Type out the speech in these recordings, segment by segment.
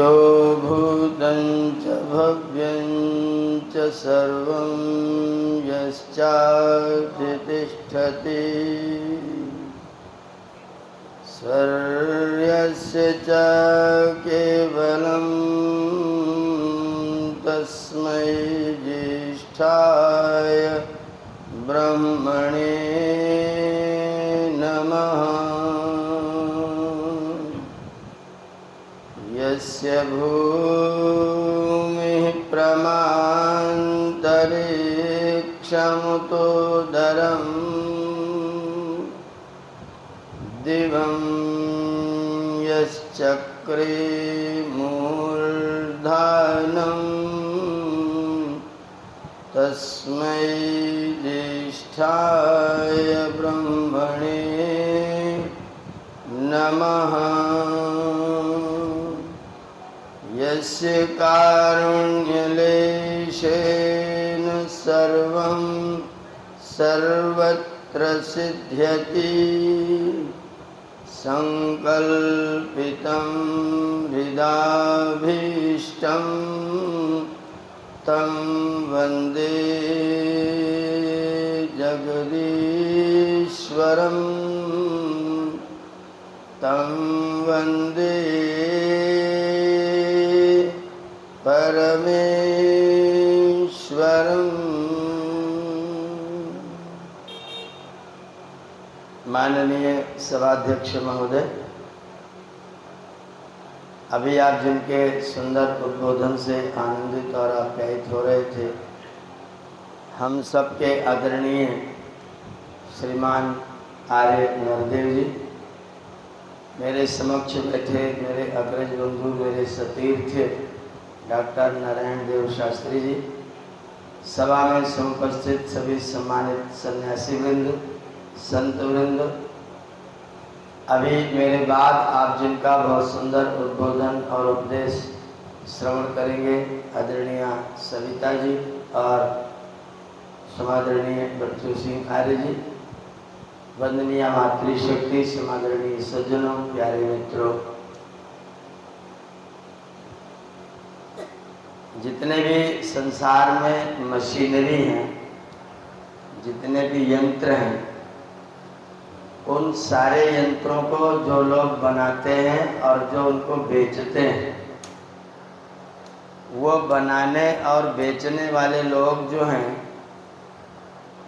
यो भूतं च भव्यं च सर्वं यश्चाधितिष्ठति सर्वस्य च केवलं तस्मै ज्येष्ठाय ब्रह्मणे नमः। यस्य भूमिः प्रमान्तरिक्षमुतोदरं दिवं यश्चक्रे मूर्धनं तस्मै ज्येष्ठाय ब्रह्मणे नमः। यस्य कारुण्यलेशेन सर्वं सर्वत्र सिद्ध्यति संकल्पितं हृदाभीष्टं तं वन्दे जगदीश्वरं तं वन्दे परमेश्वरम्। माननीय सभाध्यक्ष महोदय, अभी आप जिनके सुंदर उद्बोधन से आनंदित और आप्यायित हो रहे थे, हम सबके आदरणीय श्रीमान आर्य नरदेव जी, मेरे समक्ष बैठे मेरे अग्रज बंधु, मेरे सतीर्थ डॉक्टर नारायण देव शास्त्री जी, सभा में समुपस्थित सभी सम्मानित सन्यासी वृंद, संत वृंद, अभी मेरे बाद आप जिनका बहुत सुंदर उद्बोधन और उपदेश श्रवण करेंगे, आदरणीय सविता जी और समादरणीय बच्चू सिंह आर्य जी, वंदनीय मातृशक्ति, समादरणीय सज्जनों, प्यारे मित्रों, जितने भी संसार में मशीनरी हैं, जितने भी यंत्र हैं, उन सारे यंत्रों को जो लोग बनाते हैं और जो उनको बेचते हैं, वो बनाने और बेचने वाले लोग जो हैं,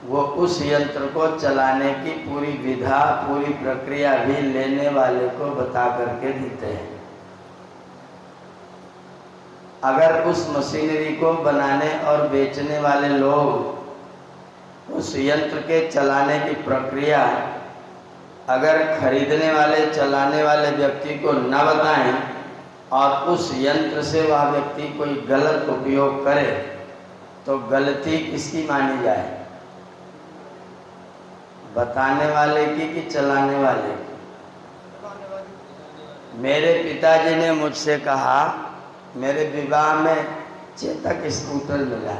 वो उस यंत्र को चलाने की पूरी विधा, पूरी प्रक्रिया भी लेने वाले को बता करके देते हैं। अगर उस मशीनरी को बनाने और बेचने वाले लोग उस यंत्र के चलाने की प्रक्रिया अगर खरीदने वाले, चलाने वाले व्यक्ति को न बताएं और उस यंत्र से वह व्यक्ति कोई गलत उपयोग करे, तो गलती किसकी मानी जाए? बताने वाले की कि चलाने वाले की? मेरे पिताजी ने मुझसे कहा, मेरे विवाह में चेतक स्कूटर मिला,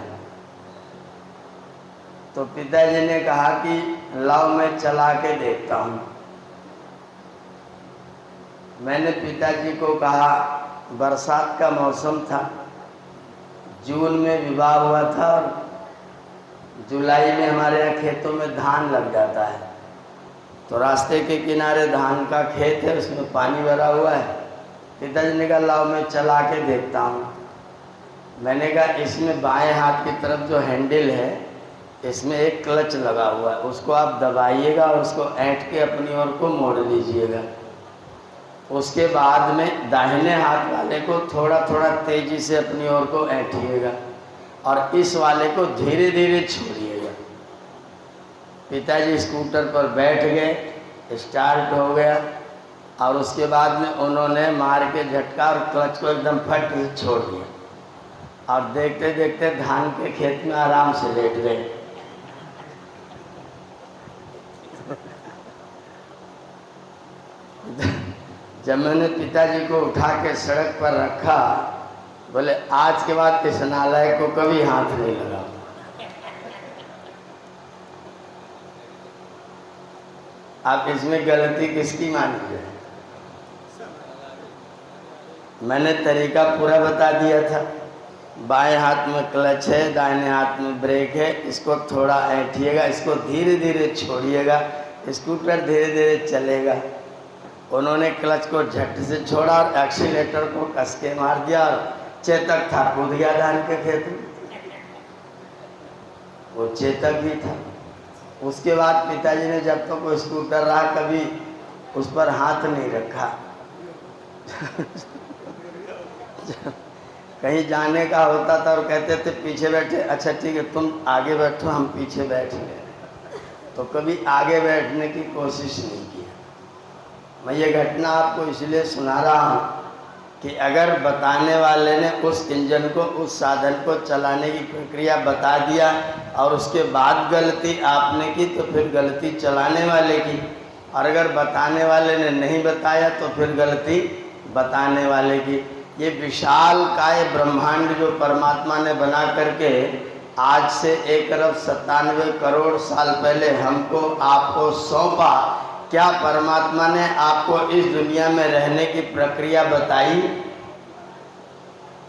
तो पिताजी ने कहा कि लाओ मैं चला के देखता हूँ। मैंने पिताजी को कहा, बरसात का मौसम था, जून में विवाह हुआ था और जुलाई में हमारे यहाँ खेतों में धान लग जाता है, तो रास्ते के किनारे धान का खेत है, उसमें पानी भरा हुआ है। पिताजी ने कहा लाओ मैं चला के देखता हूँ। मैंने कहा इसमें बाएं हाथ की तरफ जो हैंडल है, इसमें एक क्लच लगा हुआ है, उसको आप दबाइएगा और उसको ऐंठ के अपनी ओर को मोड़ लीजिएगा। उसके बाद में दाहिने हाथ वाले को थोड़ा थोड़ा तेजी से अपनी ओर को ऐंठिएगा और इस वाले को धीरे धीरे छोड़िएगा। पिताजी स्कूटर पर बैठ गए, स्टार्ट हो गया और उसके बाद में उन्होंने मार के झटका और क्लच को एकदम फट से छोड़ दिया और देखते देखते धान के खेत में आराम से लेट गए। जब मैंने पिताजी को उठा के सड़क पर रखा, बोले आज के बाद इस नालायक को कभी हाथ नहीं लगा। आप इसमें गलती किसकी मानी जाए? मैंने तरीका पूरा बता दिया था। बाएं हाथ में क्लच है, दाहिने हाथ में ब्रेक है। इसको थोड़ा ऐंठिएगा, इसको धीरे धीरे छोड़िएगा, स्कूटर धीरे धीरे चलेगा। उन्होंने क्लच को झट से छोड़ा और एक्सीलेटर को कस के मार दिया और चेतक था, कूद गया धान के खेत में। वो चेतक ही था। उसके बाद पिताजी ने जब तक वो स्कूटर रहा कभी उस पर हाथ नहीं रखा। कहीं जाने का होता था और कहते थे पीछे बैठे, अच्छा ठीक है तुम आगे बैठो हम पीछे बैठ गए, तो कभी आगे बैठने की कोशिश नहीं की। मैं ये घटना आपको इसलिए सुना रहा हूँ कि अगर बताने वाले ने उस इंजन को, उस साधन को चलाने की प्रक्रिया बता दिया और उसके बाद गलती आपने की तो फिर गलती चलाने वाले की, और अगर बताने वाले ने नहीं बताया तो फिर गलती बताने वाले की। ये विशाल काय ब्रह्मांड जो परमात्मा ने बना करके आज से 1 अरब 97 करोड़ साल पहले हमको आपको सौंपा, क्या परमात्मा ने आपको इस दुनिया में रहने की प्रक्रिया बताई?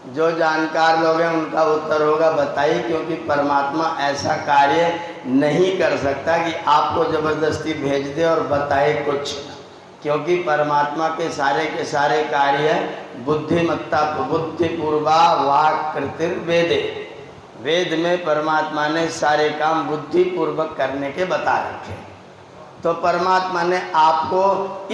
जो जानकार लोग हैं उनका उत्तर होगा बताई, क्योंकि परमात्मा ऐसा कार्य नहीं कर सकता कि आपको ज़बरदस्ती भेज दे और बताए कुछ, क्योंकि परमात्मा के सारे कार्य बुद्धिमत्ता बुद्धिपूर्वा वाक् कृतिर्वेदे, वेद में परमात्मा ने सारे काम बुद्धिपूर्वक करने के बता रखे। तो परमात्मा ने आपको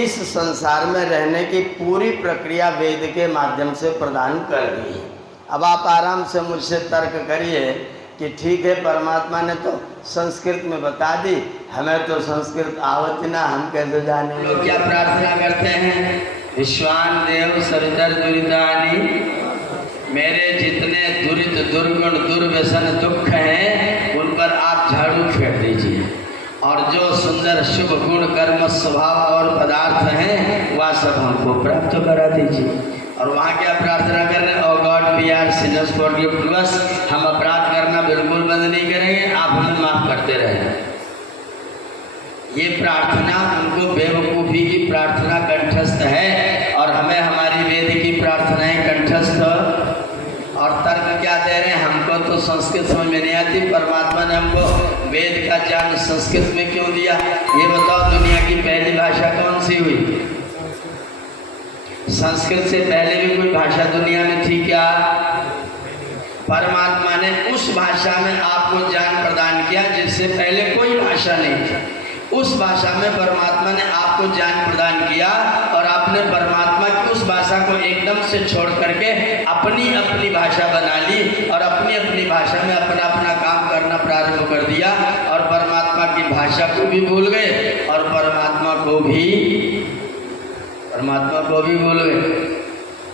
इस संसार में रहने की पूरी प्रक्रिया वेद के माध्यम से प्रदान कर दी है। अब आप आराम से मुझसे तर्क करिए कि ठीक है परमात्मा ने तो संस्कृत में बता दी, हमें तो संस्कृत आवत ना, हम कैसे जानेंगे? लोग क्या प्रार्थना करते हैं? विश्वान देव सरितर दुरितानि, मेरे जितने दुरित दुर्गुण दुर्व्यसन दुख हैं उन पर आप झाड़ू फेंक दीजिए, और जो सुंदर शुभ गुण कर्म स्वभाव और पदार्थ हैं वह सब हमको प्राप्त करा दीजिए। और वहाँ क्या प्रार्थना कर रहे हैं? O God we are sinners forgive us, हम अपराध करना बिल्कुल बंद नहीं करेंगे, आप हमें माफ करते रहें। ये प्रार्थना उनको बेवकूफ़ी की प्रार्थना कंठस्थ है, और हमें हमारी वेद की प्रार्थनाएं कंठस्थ। और तर्क क्या दे रहे हैं? हमको तो संस्कृत समझ में नहीं आती, परमात्मा ने हमको वेद का ज्ञान संस्कृत में क्यों दिया? ये बताओ दुनिया की पहली भाषा कौन सी हुई? संस्कृत से पहले भी कोई भाषा दुनिया में थी क्या? परमात्मा ने उस भाषा में आपको ज्ञान प्रदान किया जिससे पहले कोई भाषा नहीं थी। उस भाषा में परमात्मा ने आपको ज्ञान प्रदान किया, और आपने परमात्मा की उस भाषा को एकदम से छोड़ करके अपनी अपनी भाषा बना ली, और अपनी अपनी भाषा में अपना अपना काम करना प्रारंभ कर दिया, और परमात्मा की भाषा को भी भूल गए और परमात्मा को भी भूल गए।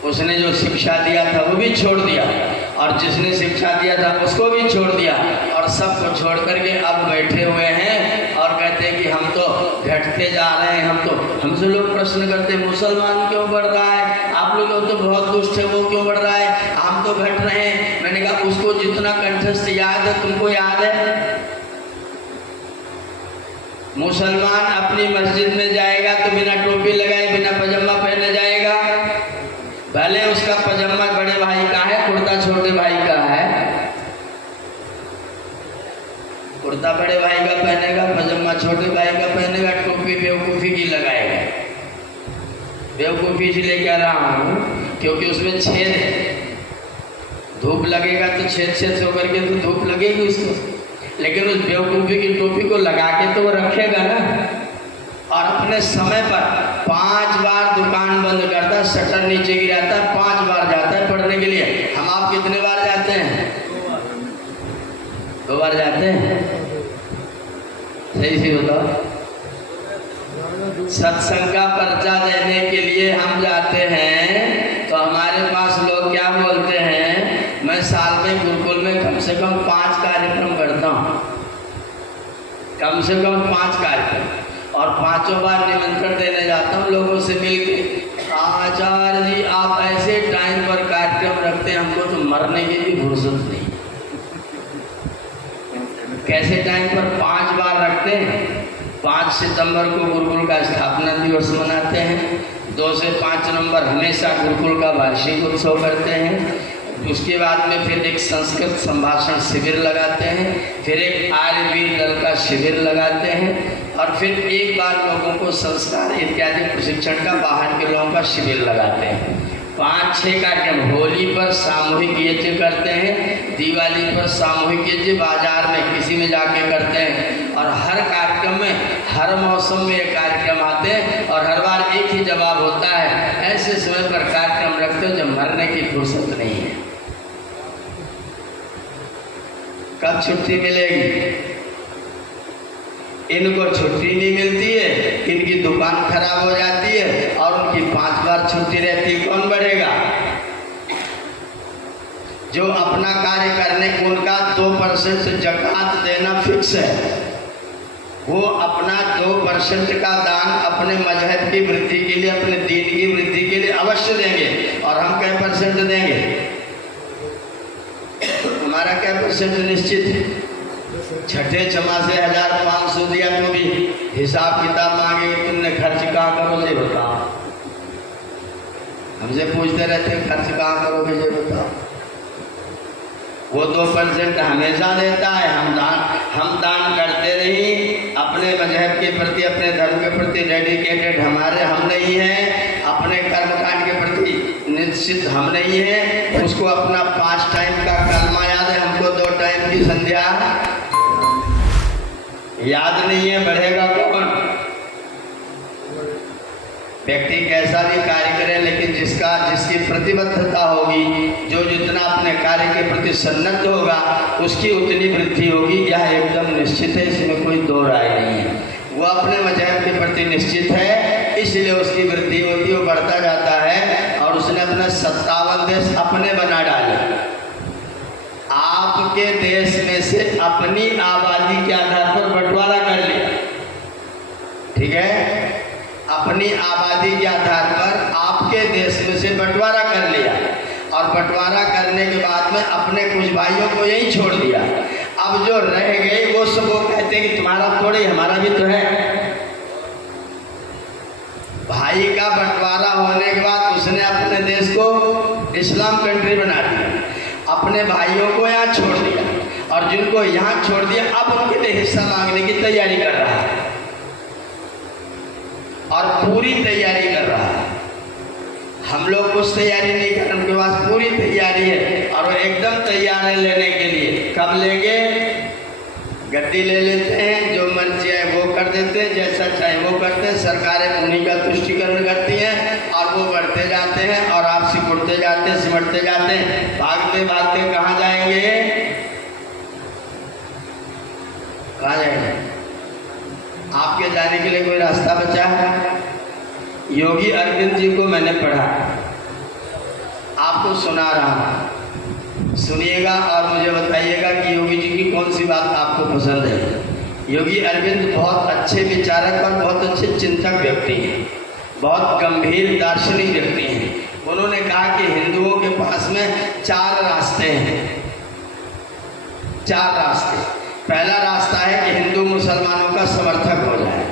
उसने जो शिक्षा दिया था वो भी छोड़ दिया, और जिसने शिक्षा दिया था उसको भी छोड़ दिया, और सबको छोड़ करके अब बैठे हुए हैं और कहते हैं कि हम तो घटते जा रहे हैं। हमसे लोग प्रश्न करते हैं मुसलमान क्यों बढ़ रहा है, आप लोग तो बहुत दुष्ट है, वो क्यों बढ़ रहा है, हम तो घट रहे हैं। मैंने कहा उसको जितना कंठस्थ याद है तुमको याद है? मुसलमान अपनी मस्जिद में जाएगा तो बिना टोपी लगाए बिना पजामा पहने जाएगा, भले उसका पजामा बड़े भाई का है, कुर्ता छोटे भाई का है। कुर्ता बड़े भाई का पहनेगा, पजामा छोटे भाई का पहनेगा, टोपी बेवकूफ़ी की लगाएगा। बेवकूफ़ी इसलिए कह रहा हूँ क्योंकि उसमें छेद है, धूप लगेगा तो छेद होकर के तो धूप लगेगी उसको, लेकिन उस बेवकूफ़ी की टोपी को लगा के तो वो रखेगा ना। और अपने समय पर 5 बार दुकान बंद करता, शटर नीचे गिराता, 5 बार जाता है पढ़ने के लिए। हम आप कितने बार जाते हैं? 2 बार जाते हैं। सही से बताओ। सत्संग का पर्चा देने के लिए हम जाते हैं तो हमारे पास लोग क्या बोलते हैं, मैं साल में गुरुकुल में कम से कम 5 कार्यक्रम करता हूँ, कम से कम 5 कार्यक्रम, और 5 बार निमंत्रण देने जाता हूँ लोगों से मिलके। आचार्य जी आप ऐसे टाइम पर कार्यक्रम रखते हैं, हमको तो मरने की भी फुर्सत नहीं। कैसे टाइम पर 5 बार रखते हैं? 5 सितंबर को गुरुकुल का स्थापना दिवस मनाते हैं। 2 से 5 नवंबर हमेशा गुरुकुल का वार्षिक उत्सव करते हैं। उसके बाद में फिर एक संस्कृत संभाषण शिविर लगाते हैं, फिर एक आर्यवीर दल का शिविर लगाते हैं, और फिर एक बार लोगों को संस्कार इत्यादि प्रशिक्षण का बाहर के लोगों का शिविर लगाते हैं। 5-6 कार्यक्रम। होली पर सामूहिक यज्ञ करते हैं, दिवाली पर सामूहिक यज्ञ बाजार में किसी में जाके करते हैं, और हर कार्यक्रम में हर मौसम में ये कार्यक्रम आते हैं और हर बार एक ही जवाब होता है, ऐसे समय पर कार्यक्रम रखते हो जब मरने की फुर्सत नहीं है। कब छुट्टी मिलेगी? इनको छुट्टी नहीं मिलती है, इनकी दुकान खराब हो जाती है और उनकी 5 बार छुट्टी रहती है। कौन बढ़ेगा? जो अपना कार्य करने उनका 2% ज़कात देना फिक्स है, वो अपना 2% का दान अपने मजहब की वृद्धि के लिए, अपने दीन की वृद्धि के लिए अवश्य देंगे। और हम क्या % देंगे? हमारा क्या % निश्चित है? छठे छमा से 1500 दिया तो भी हिसाब किताब मांगे, तुमने खर्च कहाँ करोगे बताओ। हमसे पूछते रहते खर्च कहाँ करोगे ये बताओ। वो 2% हमेशा देता है। हम दान करते नहीं, अपने मजहब के प्रति, अपने धर्म के प्रति डेडिकेटेड हम नहीं हैं, अपने कर्मकांड के प्रति निश्चित हम नहीं हैं। उसको अपना 5 टाइम का कलमा याद है, हमको 2 टाइम की संध्या याद नहीं है। बढ़ेगा कौन? व्यक्ति कैसा भी कार्य करे, लेकिन जिसकी प्रतिबद्धता होगी, जो जितना अपने कार्य के प्रति सन्नद्ध होगा, उसकी उतनी वृद्धि होगी। यह एकदम निश्चित है, इसमें कोई दो राय नहीं है। वो अपने मजहब के प्रति निश्चित है, इसलिए उसकी वृद्धि होती है, वो बढ़ता जाता है। और उसने अपने 57 देश अपने बना डाले। आपके देश में से अपनी आबादी के आधार पर बंटवारा कर लिया, ठीक है? अपनी आबादी के आधार पर आपके देश में से बंटवारा कर लिया, और बंटवारा करने के बाद में अपने कुछ भाइयों को यही छोड़ दिया। अब जो रह गए वो सब वो कहते हैं कि तुम्हारा थोड़ी, हमारा भी तो है। भाई का बंटवारा होने के बाद उसने अपने देश को इस्लाम कंट्री बना दिया, अपने भाइयों को यहाँ छोड़ दिया, और जिनको यहाँ छोड़ दिया अब उनके लिए हिस्सा मांगने की तैयारी कर रहा है, और पूरी तैयारी कर रहा है। हम लोग कुछ तैयारी नहीं कर, उनके पास पूरी तैयारी है, और वो एकदम तैयार है लेने के लिए। कब लेंगे? गड्डी ले लेते हैं, जो मन चाहे वो कर देते हैं, जैसा चाहे वो करते हैं। सरकारें उन्हीं का तुष्टिकरण करती हैं, और वो बढ़ते जाते हैं, और आप सिकुड़ते जाते हैं, सिमटते जाते हैं। भागते भागते कहाँ जाएंगे? कहाँ जाएंगे? आपके जाने के लिए कोई रास्ता बचा है? योगी अरविंद जी को मैंने पढ़ा, आपको सुना रहा हूँ, सुनिएगा और मुझे बताइएगा कि योगी जी की कौन सी बात आपको पसंद है। योगी अरविंद बहुत अच्छे विचारक और बहुत अच्छे चिंतक व्यक्ति हैं, बहुत गंभीर दार्शनिक व्यक्ति हैं। उन्होंने कहा कि हिंदुओं के पास में 4 रास्ते हैं, 4 रास्ते। पहला रास्ता है कि हिंदू मुसलमानों का समर्थक हो जाए।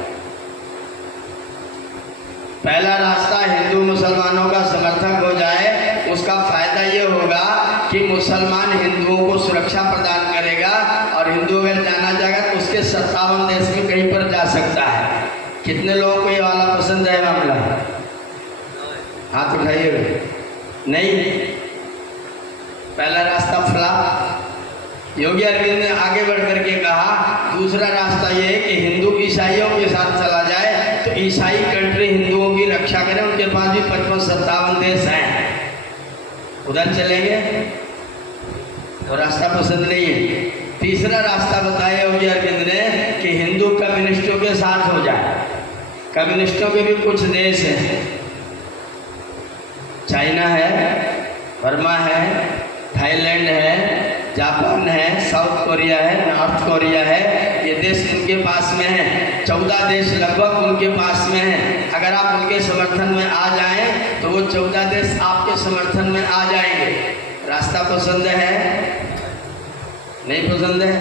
पहला रास्ता हिंदू मुसलमानों का समर्थक हो जाए। उसका फायदा ये होगा कि मुसलमान हिंदुओं को सुरक्षा प्रदान करेगा, और हिंदू अगर जाना चाहेगा तो उसके 57 देश में कहीं पर जा सकता है। कितने लोगों को ये वाला पसंद है मामला? हाथ उठाइएगा। नहीं, पहला रास्ता फ्लॉप। योगी अरविंद ने आगे बढ़ करके कहा दूसरा रास्ता ये है कि हिंदू ईसाइयों के साथ चला जाए, तो ईसाई कंट्री हिंदुओं की रक्षा करें। उनके पास भी 55-57 देश हैं, उधर चलेंगे। वो रास्ता पसंद नहीं है। तीसरा रास्ता बताया योगी अरविंद ने कि हिंदू कम्युनिस्टों के साथ हो जाए। कम्युनिस्टों के भी कुछ देश हैं, चाइना है, बर्मा है, थाईलैंड है, जापान है, साउथ कोरिया है, नॉर्थ कोरिया है। ये देश उनके पास में है, 14 देश लगभग उनके पास में हैं। अगर आप उनके समर्थन में आ जाएं तो वो 14 देश आपके समर्थन में आ जाएंगे। रास्ता पसंद है? नहीं पसंद है?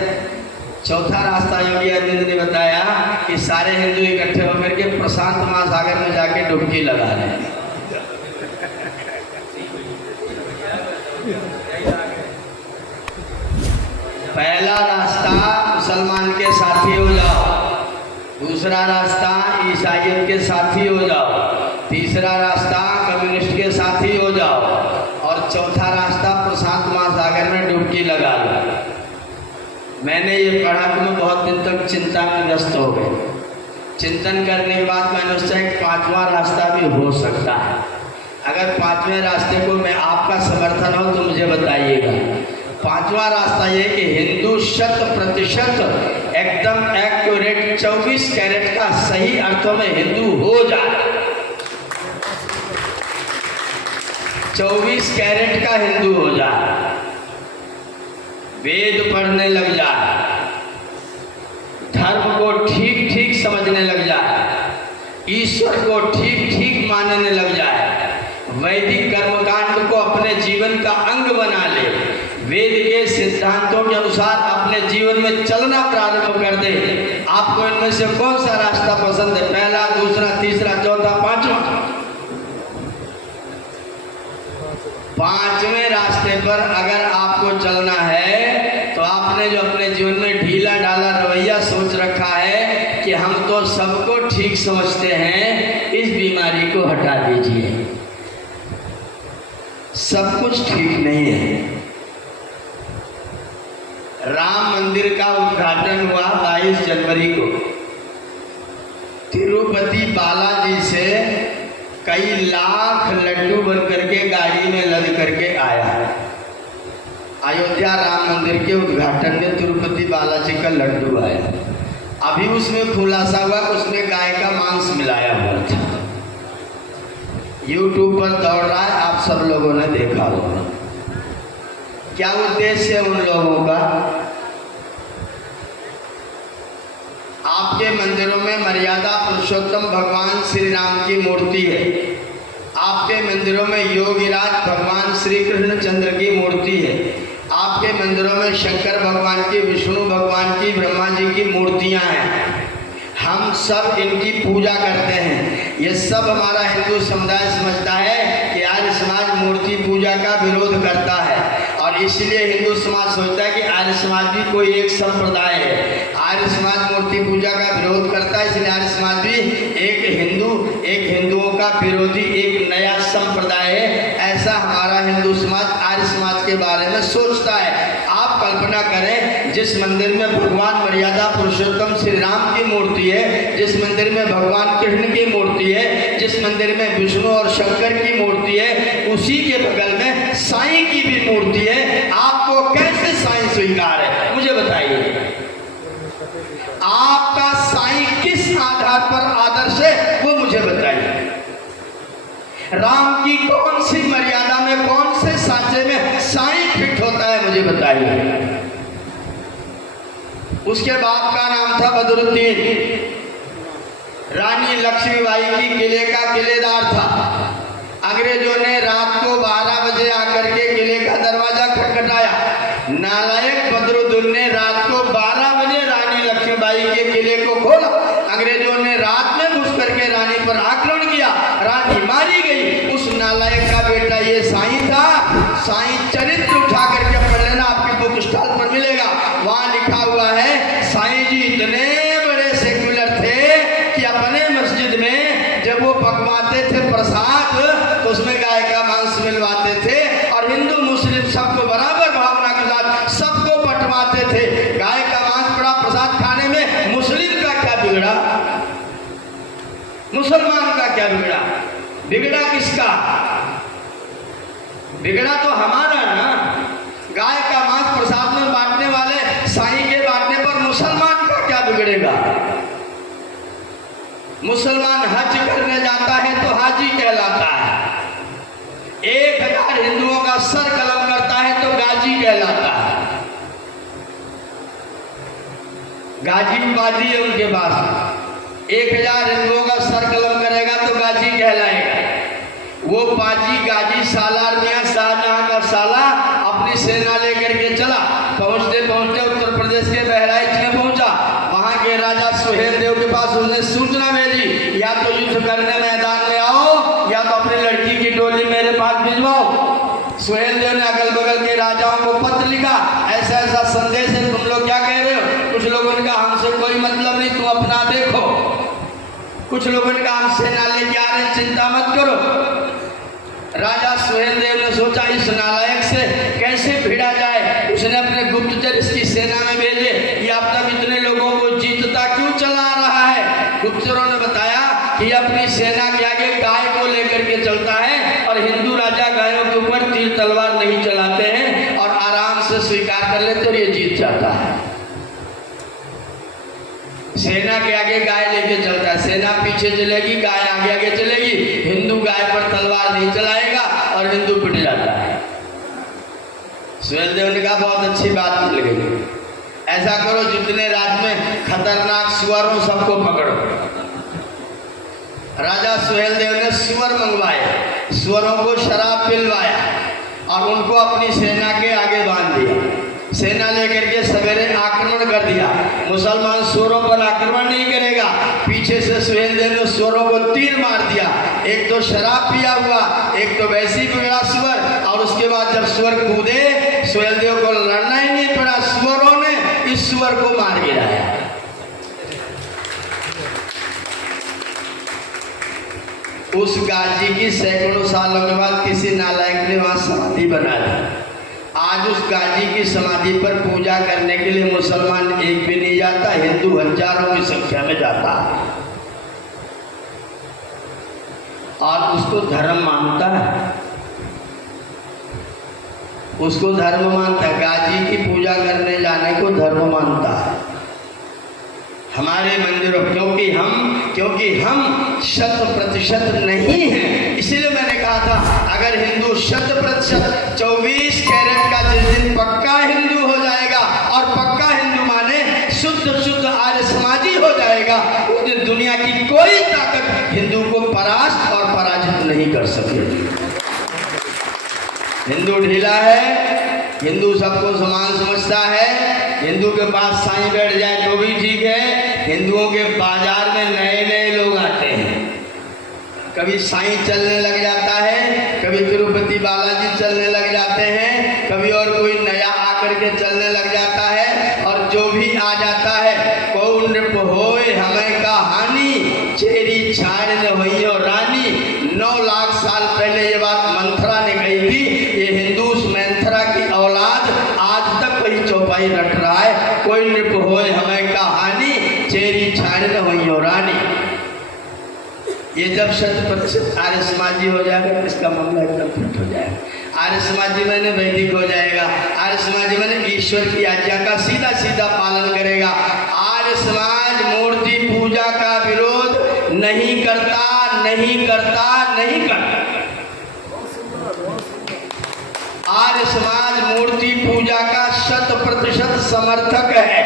चौथा रास्ता योगी आदित्यनाथ ने बताया कि सारे हिंदू इकट्ठे होकर के प्रशांत महासागर में जाके डुबकी लगा रहे हैं। पहला रास्ता मुसलमान के साथी हो जाओ, दूसरा रास्ता ईसाइयत के साथी हो जाओ, तीसरा रास्ता कम्युनिस्ट के साथी हो जाओ और चौथा रास्ता प्रशांत महासागर में डुबकी लगा लो। मैंने ये पढ़ा कि मैं बहुत दिन तक चिंता में ग्रस्त हो गए। चिंतन करने के बाद मैंने उससे एक पांचवा रास्ता भी हो सकता है। अगर पांचवें रास्ते को मैं आपका समर्थन हो तो मुझे बताइएगा। पांचवा रास्ता ये कि हिंदू 100% एकदम एक्यूरेट 24 कैरेट का सही अर्थों में हिंदू हो जाए। 24 कैरेट का हिंदू हो जाए, वेद पढ़ने लग जाए, धर्म को ठीक ठीक समझने लग जाए, ईश्वर को ठीक ठीक मानने लग जाए, वैदिक कर्मकांड को अपने जीवन का अंग बना ले, वेद के सिद्धांतों के अनुसार अपने जीवन में चलना प्रारंभ कर दे। आपको इनमें से कौन सा रास्ता पसंद है? पहला, दूसरा, तीसरा, चौथा, पांचवा? पांचवें रास्ते पर अगर आपको चलना है तो आपने जो अपने जीवन में ढीला ढाला रवैया सोच रखा है कि हम तो सबको ठीक समझते हैं, इस बीमारी को हटा दीजिए। सब कुछ ठीक नहीं है। राम मंदिर का उद्घाटन हुआ 22 जनवरी को। तिरुपति बालाजी से कई लाख लड्डू बन करके गाड़ी में लद करके आया है। अयोध्या राम मंदिर के उद्घाटन में तिरुपति बालाजी का लड्डू आया। अभी उसमें खुलासा हुआ कि उसमें गाय का मांस मिलाया हुआ था। यूट्यूब पर दौड़ रहा है, आप सब लोगों ने देखा होगा। क्या उद्देश्य है उन लोगों का? आपके मंदिरों में मर्यादा पुरुषोत्तम भगवान श्री राम की मूर्ति है। आपके मंदिरों में योगीराज भगवान श्री कृष्ण चंद्र की मूर्ति है। आपके मंदिरों में शंकर भगवान की, विष्णु भगवान की, ब्रह्मा जी की मूर्तियां हैं। हम सब इनकी पूजा करते हैं। ये सब हमारा हिंदू समुदाय समझता है कि आर्य समाज मूर्ति पूजा का विरोध करता है और इसलिए हिंदू समाज सोचता है कि आर्य समाज भी कोई एक संप्रदाय है। आर्य समाज मूर्ति पूजा का विरोध करता है, इसलिए आर्य समाज भी एक हिंदुओं का विरोधी एक नया संप्रदाय है। ऐसा हमारा हिंदू समाज आर्य समाज के बारे में सोचता है। आप कल्पना करें, जिस मंदिर में भगवान मर्यादा पुरुषोत्तम श्री राम की मूर्ति है, जिस मंदिर में भगवान कृष्ण की मूर्ति है, जिस मंदिर में विष्णु और शंकर की मूर्ति है, उसी के बगल में साईं की भी मूर्ति है। आपको कैसे साईं स्वीकार है, मुझे बताइए। आपका साईं किस आधार पर आदर्श है, वो मुझे बताइए। राम की कौन सी मर्यादा में, कौन से सांचे में साईं फिट होता है, मुझे बताइए। उसके बाप का नाम था बदरुद्दीन। रानी लक्ष्मीबाई की किले का किलेदार था। अंग्रेजों ने रात को 12 बजे आकर के किले का दरवाजा खटखटाया। नालायक बदरुद्दीन ने रात को 12 बजे रानी लक्ष्मीबाई के किले को खोला। अंग्रेजों ने रात में घुस करके रानी पर आक्रमण किया, रानी मारी गई। उस नालायक का बेटा ये साईं था। साईं चरित्र उठा करके पढ़ लेना, आपकी बुक स्टॉल पर मिलेगा। वहां लिखा हुआ है, साईं जी इतने बड़े सेक्युलर थे कि अपने मस्जिद में जब वो पकवाते थे प्रसाद तो उसमें गाय का मांस मिलवाते थे और हिंदू मुस्लिम सबको बराबर भावना के साथ सबको बंटवाते थे। गाय का मांस पड़ा प्रसाद खाने में, मुस्लिम का क्या बिगड़ा, मुसलमान का क्या बिगड़ा? बिगड़ा किसका? बिगड़ा तो हमारा ना। गाय का मांस प्रसाद में बांटने वाले साईं के बांटने पर मुसलमान का क्या बिगड़ेगा? मुसलमान हज करने जाता है तो हाजी कहलाता है। 1000 हिंदुओं का सर कलम करता है तो गाजी कहलाता है। गाजी बाजी है उनके पास। 1000 हिंदुओं का सर कलम करेगा तो गाजी कहलाएगा। वो बाजी गाजी सालार मियां शाहजहां का साला अपनी सेना लेकर के चला। पहुंचते पहुंचते उत्तर प्रदेश के बहराइच में सुहेल देव ने अगल बगल के राजाओं को पत्र लिखा, ऐसा ऐसा संदेश है, तुम लोग क्या कह रहे हो? कुछ लोगों ने कहा हमसे कोई मतलब नहीं, तुम अपना देखो। कुछ लोगों ने कहा हम सेना लेके आ रहे हैं, चिंता मत करो। राजा सुहेल देव ने सोचा इस नालायक से कैसे भिड़ा जाए। उसने अपने गुप्तचर इसकी सेना में भेजे, ये अब तक इतने लोगों को जीतता क्यों चला रहा है? गुप्तचरों ने बताया कि अपनी सेना के आगे गाय को लेकर के चलता है और हिंदू राजा गायों के ऊपर तीर तलवार नहीं चलाते हैं और आराम से स्वीकार कर लेते और ये जीत जाता है। सेना के आगे गाय लेके चलता है, सेना पीछे चलेगी, गाय आगे आगे चलेगी, हिंदू गाय पर तलवार नहीं चलाएगा और हिंदू पिट जाता है। सुहेल देव ने कहा बहुत अच्छी बात मिल गई, ऐसा करो जितने राज्य में खतरनाक सुअर हो सबको पकड़ो। राजा सुहेल देव ने सुअर मंगवाए, सुअरों को शराब पिलवाया और उनको अपनी सेना के आगे बांध दिया। सेना लेकर के सवेरे आक्रमण कर दिया। मुसलमान सुअरों पर आक्रमण नहीं करेगा, पीछे से सुहेल देव ने सुअरों को तीर मार दिया। एक तो शराब पिया हुआ, एक तो वैसे ही बिगड़ा सुअर, और उसके बाद जब सुअर कूदे सुहेल देव को लड़ना ही नहीं पड़ा, सुअरों ने इस सुअर को मार गिराया। उस गाजी की सैकड़ों सालों के बाद किसी नालायक ने वहां समाधि बना दी। आज उस गाजी की समाधि पर पूजा करने के लिए मुसलमान एक भी नहीं जाता, हिंदू हजारों की संख्या में जाता है और उसको धर्म मानता है, उसको धर्म मानता है। गाजी की पूजा करने जाने को धर्म मानता है। हमारे मंदिरों क्योंकि हम 100% नहीं हैं, इसलिए मैंने कहा था अगर हिंदू 100% 24 कैरेट का जिस दिन पक्का हिंदू हो जाएगा और पक्का हिंदू माने शुद्ध आर्य समाजी हो जाएगा, उस दिन दुनिया की कोई ताकत हिंदू को परास्त और पराजित नहीं कर सकेगी। हिंदू ढीला है, हिंदू सबको समान समझता है, हिंदू के पास साईं बैठ जाए तो भी ठीक है। हिंदुओं के बाजार में नए नए लोग आते हैं, कभी साईं चलने लग जाता है, कभी तिरुपति बालाजी चलने लग जाते हैं, कभी और कोई नया आकर के चलने लग जाता है, और जो भी आ जाता है कौन नृप होए हमें कहानी चेरी छाड़ न होइयो रानी। 9 लाख साल पहले ये बात मंथरा ने कही थी। ये हिंदू उस मंथरा की औलाद आज तक वही चौपाई रट रहा है, कोई नृप होए हमें कहानी चेरी छाड़ न होइयो रानी। ये जब 100% आर्य समाजी हो जाएगा तो इसका मामला एकदम फिट हो जाएगा। आर्य समाजी मैंने वैदिक हो जाएगा, आर्य समाजी मैंने ईश्वर की आज्ञा का सीधा सीधा पालन करेगा। आर्य समाज मूर्ति पूजा का विरोध नहीं करता। आर्य समाज मूर्ति पूजा का 100% समर्थक है।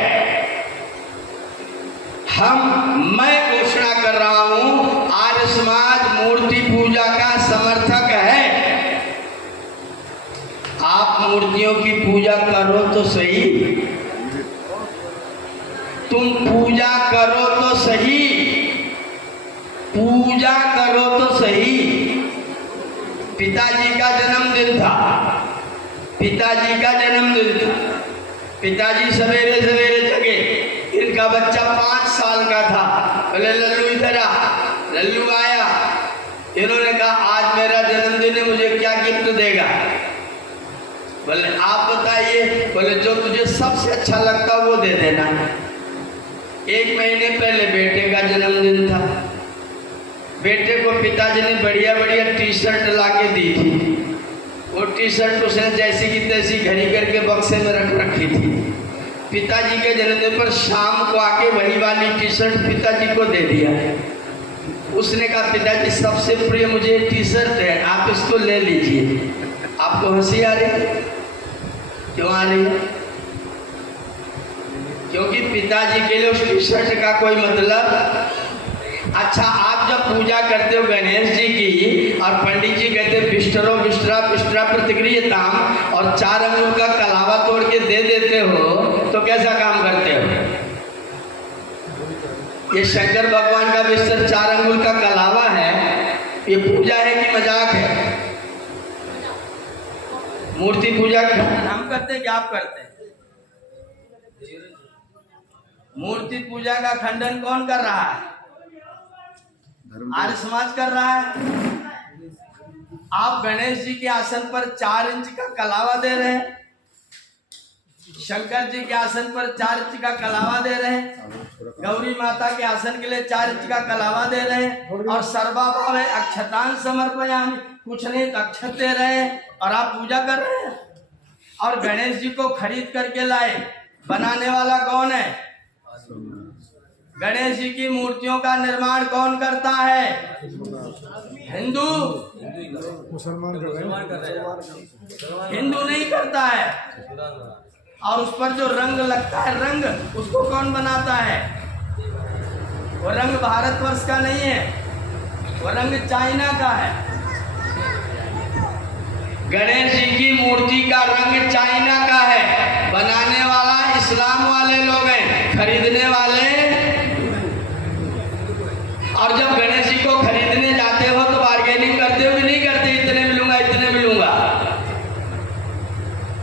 मैं घोषणा कर रहा हूं आर्य समाज मूर्ति पूजा का समर्थक है। आप मूर्तियों की पूजा करो तो सही, तुम पूजा करो तो सही, पूजा करो तो सही। पिताजी का जन्मदिन था, पिताजी का जन्मदिन था। पिताजी सवेरे सवेरे जगे, इनका बच्चा 5 साल का था। बोले लल्लू इधर आ। लल्लू आया। इन्होंने कहा आज मेरा जन्मदिन है, मुझे क्या गिफ्ट देगा? बोले आप बताइए। बोले जो तुझे सबसे अच्छा लगता वो दे देना। 1 महीने पहले बेटे का जन्मदिन था। बेटे को पिताजी ने बढ़िया बढ़िया टी-शर्ट ला के दी थी। वो टी-शर्ट उसने जैसी की तैसी घड़ी करके बक्से में रख रखी थी। पिताजी के जन्मदिन पर शाम को आके वही वाली टी-शर्ट पिताजी को दे दिया। उसने कहा पिताजी सबसे प्रिय मुझे टी-शर्ट है, आप इसको ले लीजिए। आपको हंसी आ रही है? क्यों आ रही है? क्योंकि पिताजी के लिए उस टी-शर्ट का कोई मतलब। अच्छा, आप जब पूजा करते हो गणेश जी की और पंडित जी कहते बिष्टरो बिष्टरा बिष्टरा प्रतिक्रियताम और 4 अंगुल का कलावा तोड़ के दे देते हो तो कैसा काम करते हो? ये शंकर भगवान का बिस्तर 4 अंगुल का कलावा है, ये पूजा है कि मजाक है? मूर्ति पूजा का खंडन हम करते हैं कि आप करते हैं? मूर्ति पूजा का खंडन कौन कर रहा है? आर्य समाज कर रहा है। आप गणेश जी के आसन पर 4 इंच का कलावा दे रहे हैं, शंकर जी के आसन पर 4 इंच का कलावा दे रहे हैं, गौरी माता के आसन के लिए 4 इंच का कलावा दे रहे हैं, और सर्वाभाव अक्षतान समर्पयामि, कुछ नहीं अक्षत दे रहे हैं और आप पूजा कर रहे हैं। और गणेश जी को खरीद करके लाए, बनाने वाला कौन है? गणेश जी की मूर्तियों का निर्माण कौन करता है? हिंदू, मुसलमान हिंदू नहीं करता है। और उस पर जो रंग लगता है, रंग उसको कौन बनाता है? वो रंग भारतवर्ष का नहीं है, वो रंग चाइना का है। गणेश जी की मूर्ति का रंग चाइना का है, बनाने वाला इस्लाम वाले लोग हैं, खरीदने वाले। और जब गणेश जी को खरीदने जाते हो तो बार्गेनिंग करते हो कि नहीं करते? इतने मिलूंगा, इतने मिलूंगा।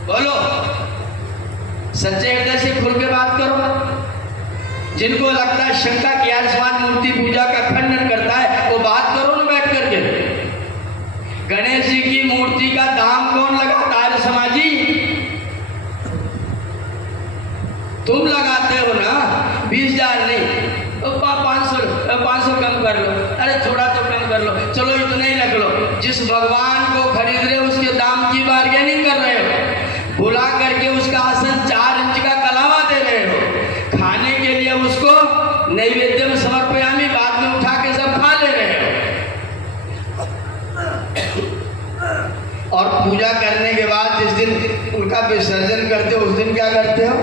बोलो, सच्चे हृदय से खुल के बात करो। जिनको लगता है शंका कि यार समाज मूर्ति पूजा का खंडन करता है, वो बात करो ना बैठ करके। गणेश जी की मूर्ति का दाम कौन लगाता है? समाजी तुम लगाते हो ना। 20,000 नहीं, 500 कम कर लो, अरे थोड़ा तो कम कर लो, चलो इतना ही रख लो। जिस भगवान को खरीद रहे हो उसके दाम की बार्गेनिंग कर रहे हो, बुला करके उसका आसन 4 इंच का कलावा दे रहे हो, खाने के लिए उसको नैवेद्यम समर्पयामि, बाद में उठा के सब खा ले रहे हो। और पूजा करने के बाद जिस दिन उनका विसर्जन करते हो, उस दिन क्या करते हो?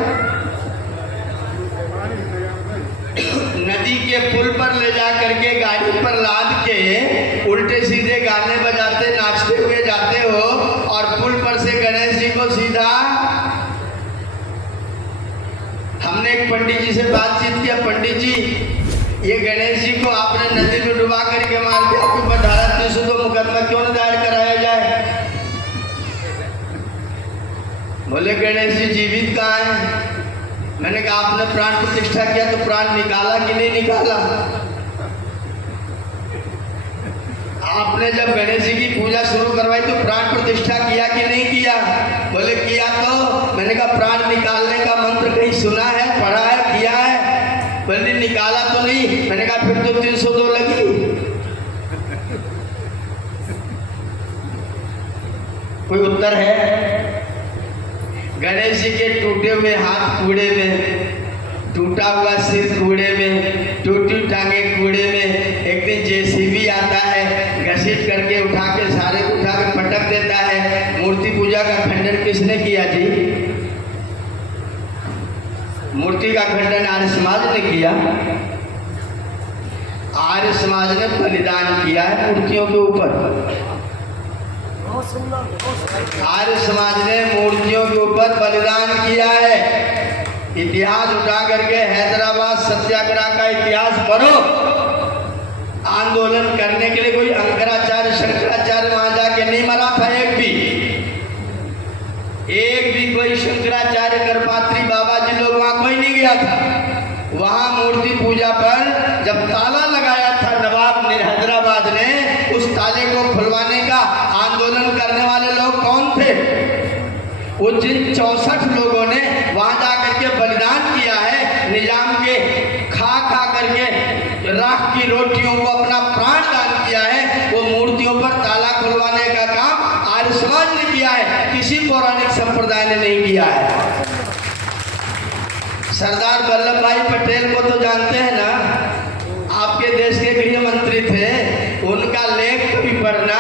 नदी के पुल पर ले जा करके गाड़ी पर लाद के उल्टे सीधे गाने बजाते नाचते हुए जाते हो, और पुल पर से गणेश जी को सीधा। हमने एक पंडित जी से बातचीत किया, पंडित जी ये गणेश जी को आपने नदी में डुबा करके मार दिया, आपके ऊपर धारा 302 मुकदमा क्यों न दायर कराया जाए? बोले गणेश जी जीवित कहाँ है? मैंने कहा आपने प्राण प्रतिष्ठा किया तो प्राण निकाला कि नहीं निकाला? आपने जब गणेश जी की पूजा शुरू करवाई तो प्राण प्रतिष्ठा किया कि नहीं किया? बोले किया। तो मैंने कहा प्राण निकालने का मंत्र कहीं सुना है, पढ़ा है, किया है? बोले निकाला तो नहीं। मैंने कहा फिर तो 302 लगी। कोई उत्तर है? गणेश जी के टूटे हुए हाथ कूड़े में, टूटा हुआ सिर कूड़े में, टूटी टांगे कूड़े में। एक दिन जेसीबी आता है, घसीट करके उठा के सारे को उठा के पटक देता है। मूर्ति पूजा का खंडन किसने किया जी? मूर्ति का खंडन आर्य समाज ने किया। आर्य समाज ने बलिदान किया है मूर्तियों के ऊपर। आर्य समाज ने मूर्तियों के ऊपर बलिदान किया है। इतिहास उठा करके हैदराबाद सत्याग्रह का इतिहास पढ़ो। आंदोलन करने के लिए कोई अंकराचार्य शंकराचार्य वहां जाके नहीं मरा था। एक भी कोई शंकराचार्य करपात्री बाबा जी लोग वहां कोई नहीं गया था। वहां मूर्ति पूजा पर जब ताला लगाया था नवाब ने हैदराबाद ने, उस ताले को खुलवाने का आंदोलन करने वाले लोग कौन थे? वो जिन 64 लोगों ने वहां जाकर के बलिदान किया है, निजाम के खा करके राख की रोटियों को अपना प्राण दान किया है, वो मूर्तियों पर ताला खुलवाने का काम आर्य समाज ने किया है, किसी पौराणिक संप्रदाय ने नहीं किया है। सरदार वल्लभ भाई पटेल को तो जानते हैं ना, आपके देश के गृह मंत्री थे। उनका लेख कभी पढ़ना।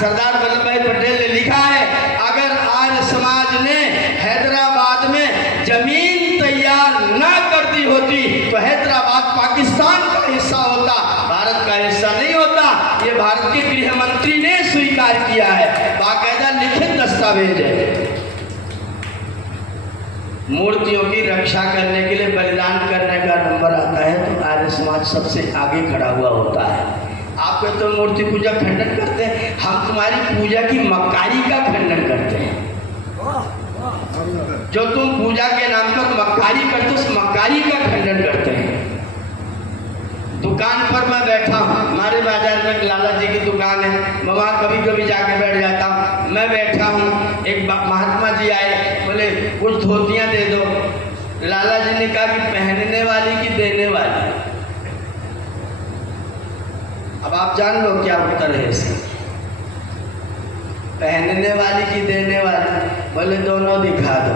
सरदार वल्लभ भाई पटेल ने लिखा है, अगर आर्य समाज ने हैदराबाद में जमीन तैयार ना करती होती तो हैदराबाद पाकिस्तान का हिस्सा होता, भारत का हिस्सा नहीं होता। ये भारत के गृह मंत्री ने स्वीकार किया है, बाकायदा लिखित दस्तावेज है। मूर्तियों की रक्षा करने के लिए बलिदान करने का नंबर आता है तो आर्य समाज सबसे आगे खड़ा हुआ होता है। आप तो मूर्ति पूजा खंडन करते हैं, हम तुम्हारी पूजा की मक्कारी का खंडन करते हैं। जो तुम पूजा के नाम पर मक्कारी करते हो, उस मक्कारी का खंडन करते हैं। दुकान पर मैं बैठा हूँ, हमारे बाजार में लाला जी की दुकान है, मैं वहाँ कभी कभी जाके बैठ जाता हूँ। मैं बैठा हूँ, एक महात्मा जी आए, बोले कुछ धोतियाँ दे दो। लाला जी ने कहा कि पहनने वाली की देने वाली। अब आप जान लो क्या उत्तर है इसका। पहनने वाली की देने वाली, बोले दोनों दिखा दो,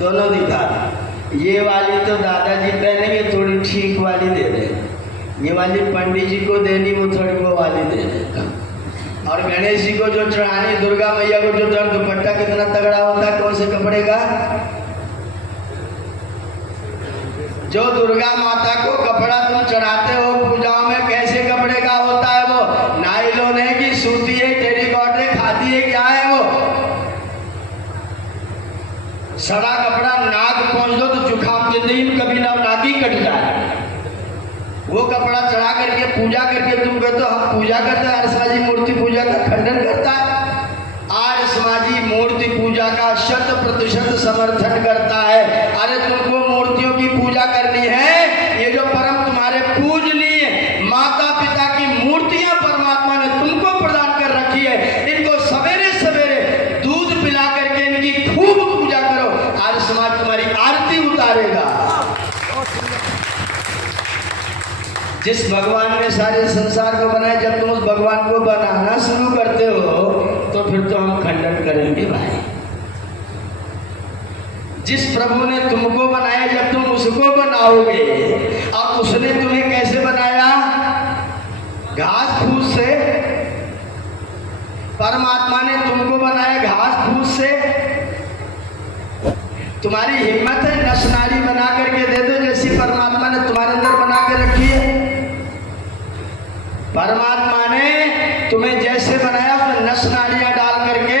दोनों दिखा दो। ये वाली तो दादाजी पहनेंगे, थोड़ी ठीक वाली दे दें। ये वाली पंडित जी को देनी, वो थोड़ी वो वाली दे दें। और गणेश जी को जो चढ़ानी, दुर्गा मैया को जो दुपट्टा कितना तगड़ा होता है, कौन से कपड़े का? जो दुर्गा माता को कपड़ा तुम चढ़ाते हो पूजाओं में, कैसे कपड़े का होता है वो? नायलॉन है कि सूती है, टेरिकॉट है, खादी है, क्या है वो? सड़ा कपड़ा नाक पहुंच दो तो जुकाम जिंदगी में कभी ना नाक ही कट जाए। वो कपड़ा चढ़ा करके पूजा करके तुम कहते हो हम पूजा करते हैं। आर्य समाजी मूर्ति पूजा का खंडन करता है। आर्य समाजी मूर्ति पूजा का 100% समर्थन करता है। अरे तुमको मूर्तियों की पूजा करनी है, ये जो परम तुम्हारे पूजनीय माता पिता की मूर्तियां परमात्मा ने तुमको प्रदान कर रखी है, इनको सवेरे सवेरे दूध पिला करके इनकी खूब पूजा करो। आर्य समाज तुम्हारी आरती उतारेगा। जिस भगवान ने सारे संसार को बनाया, जब तुम उस भगवान को बनाना शुरू करते हो तो फिर तो हम खंडन करेंगे भाई। जिस प्रभु ने तुमको बनाया, जब तुम उसको बनाओगे, और उसने तुम्हें कैसे बनाया? घास फूस से। परमात्मा ने तुमको बनाया घास फूस से। तुम्हारी हिम्मत है नस नाड़ी बना करके दे दो, जैसी परमात्मा ने तुम्हारे अंदर बना के रखी है। परमात्मा ने तुम्हें जैसे बनाया, उसमें नस नाड़ियां डाल करके,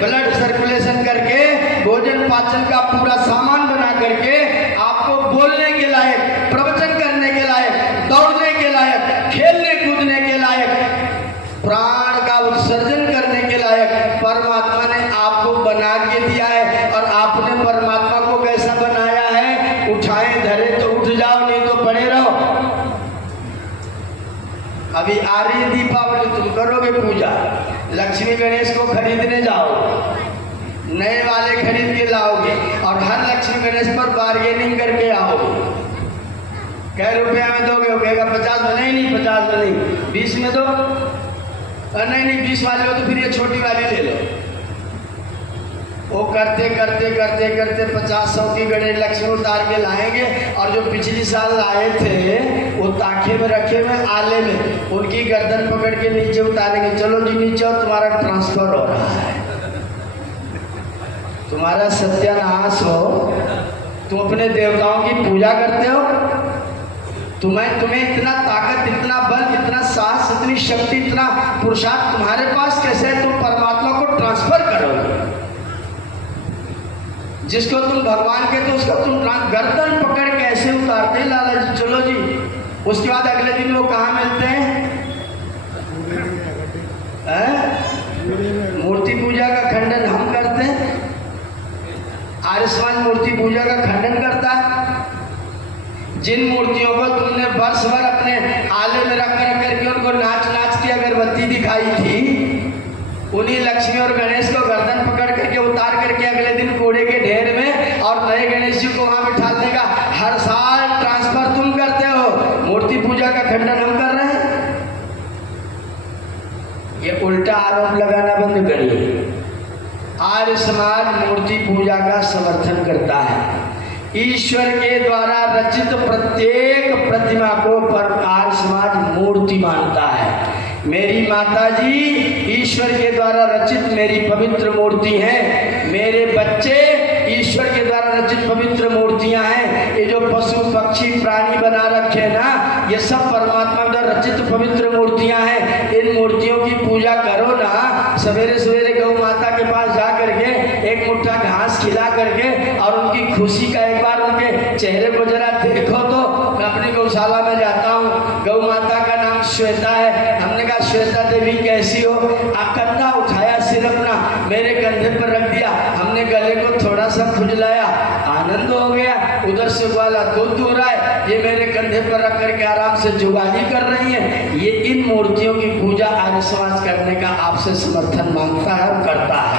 ब्लड सर्कुलेशन करके, भोजन पाचन का पूरा सामान बना करके, आपको बोलने के लायक, प्रवचन करने के लायक, दौड़ने के लायक, खेलने कूदने के लायक, प्राण का उत्सर्जन करने के लायक परमात्मा ने आपको बना के दिया है। और आपने परमात्मा को कैसा बनाया है? उठाए धरे तो उठ जाओ, नहीं तो पड़े रहो। अभी आ रही है दीपावली, तुम करोगे पूजा, लक्ष्मी गणेश को खरीदने जाओ, नए वाले खरीद के लाओगे और हर लक्ष्मी गणेश पर बार्गेनिंग करके आओगे। कै रुपया में दोगे? वो कहेगा 50 में। नहीं 50 में नहीं, 20 में दो। नहीं 20 वाले हो तो फिर ये छोटी वाली ले लो। वो करते करते करते करते 50-100 की गणेश लक्ष्मी उतार के लाएंगे। और जो पिछली साल लाए थे वो ताखे में रखे हुए आले में, उनकी गर्दन पकड़ के नीचे उतारेंगे। चलो जी नीचे, और तुम्हारा ट्रांसफर हो रहा है, तुम्हारा सत्यानाश हो। तुम अपने देवताओं की पूजा करते हो, तुम्हें इतना ताकत, इतना बल, इतना साहस, इतनी शक्ति, इतना पुरुषार्थ तुम्हारे पास कैसे है? तुम परमात्मा को ट्रांसफर करोगे। जिसको तुम भगवान कहते हो उसका तुम गर्दन पकड़ कैसे उतारते हैं? लाला जी चलो जी। उसके बाद अगले दिन वो कहाँ मिलते हैं? मूर्ति पूजा का खंडन हम करते हैं। आर्य समाज मूर्ति पूजा का खंडन करता है। जिन मूर्तियों को तुमने वर्ष भर अपने आले में रख करके उनको नाच नाच की अगरबत्ती दिखाई थी, उन्हीं लक्ष्मी और गणेश को गर्दन पकड़ करके उतार करके अगले दिन कूड़े के ढेर में और नए गणेश जी को वहां बिठा देगा। हर साल ट्रांसफर तुम करते हो, मूर्ति पूजा का खंडन हम कर रहे हैं। ये उल्टा आरोप लगाना बंद करिए। आर्य समाज मूर्ति पूजा का समर्थन करता है। ईश्वर के द्वारा रचित प्रत्येक प्रतिमा को पर आर्य समाज मूर्ति मानता है। मेरी माता जी ईश्वर के द्वारा रचित मेरी पवित्र मूर्ति है। मेरे बच्चे ईश्वर के द्वारा रचित पवित्र मूर्तियां हैं। ये जो पशु पक्षी प्राणी बना रखे ना, ये सब परमात्मा द्वारा रचित पवित्र मूर्तियां हैं। इन मूर्तियों की पूजा करो ना। सवेरे सवेरे गौ माता के पास जा करके एक मुट्ठा घास खिला करके और उनकी खुशी का एक बार उनके चेहरे को जरा देखो तो। मैं अपनी गौशाला में जाता हूँ, गौ माता का नाम श्वेता है। हमने कहा श्वेता देवी कैसी हो? कंधा उठाया, सिर अपना मेरे कंधे पर ग्वाला दूध दूह रहा है, ये मेरे कंधे पर रख करके आराम से जुगाली कर रही हैं। ये इन मूर्तियों की पूजा आर्य समाज करने का आपसे समर्थन मांगता है और करता है।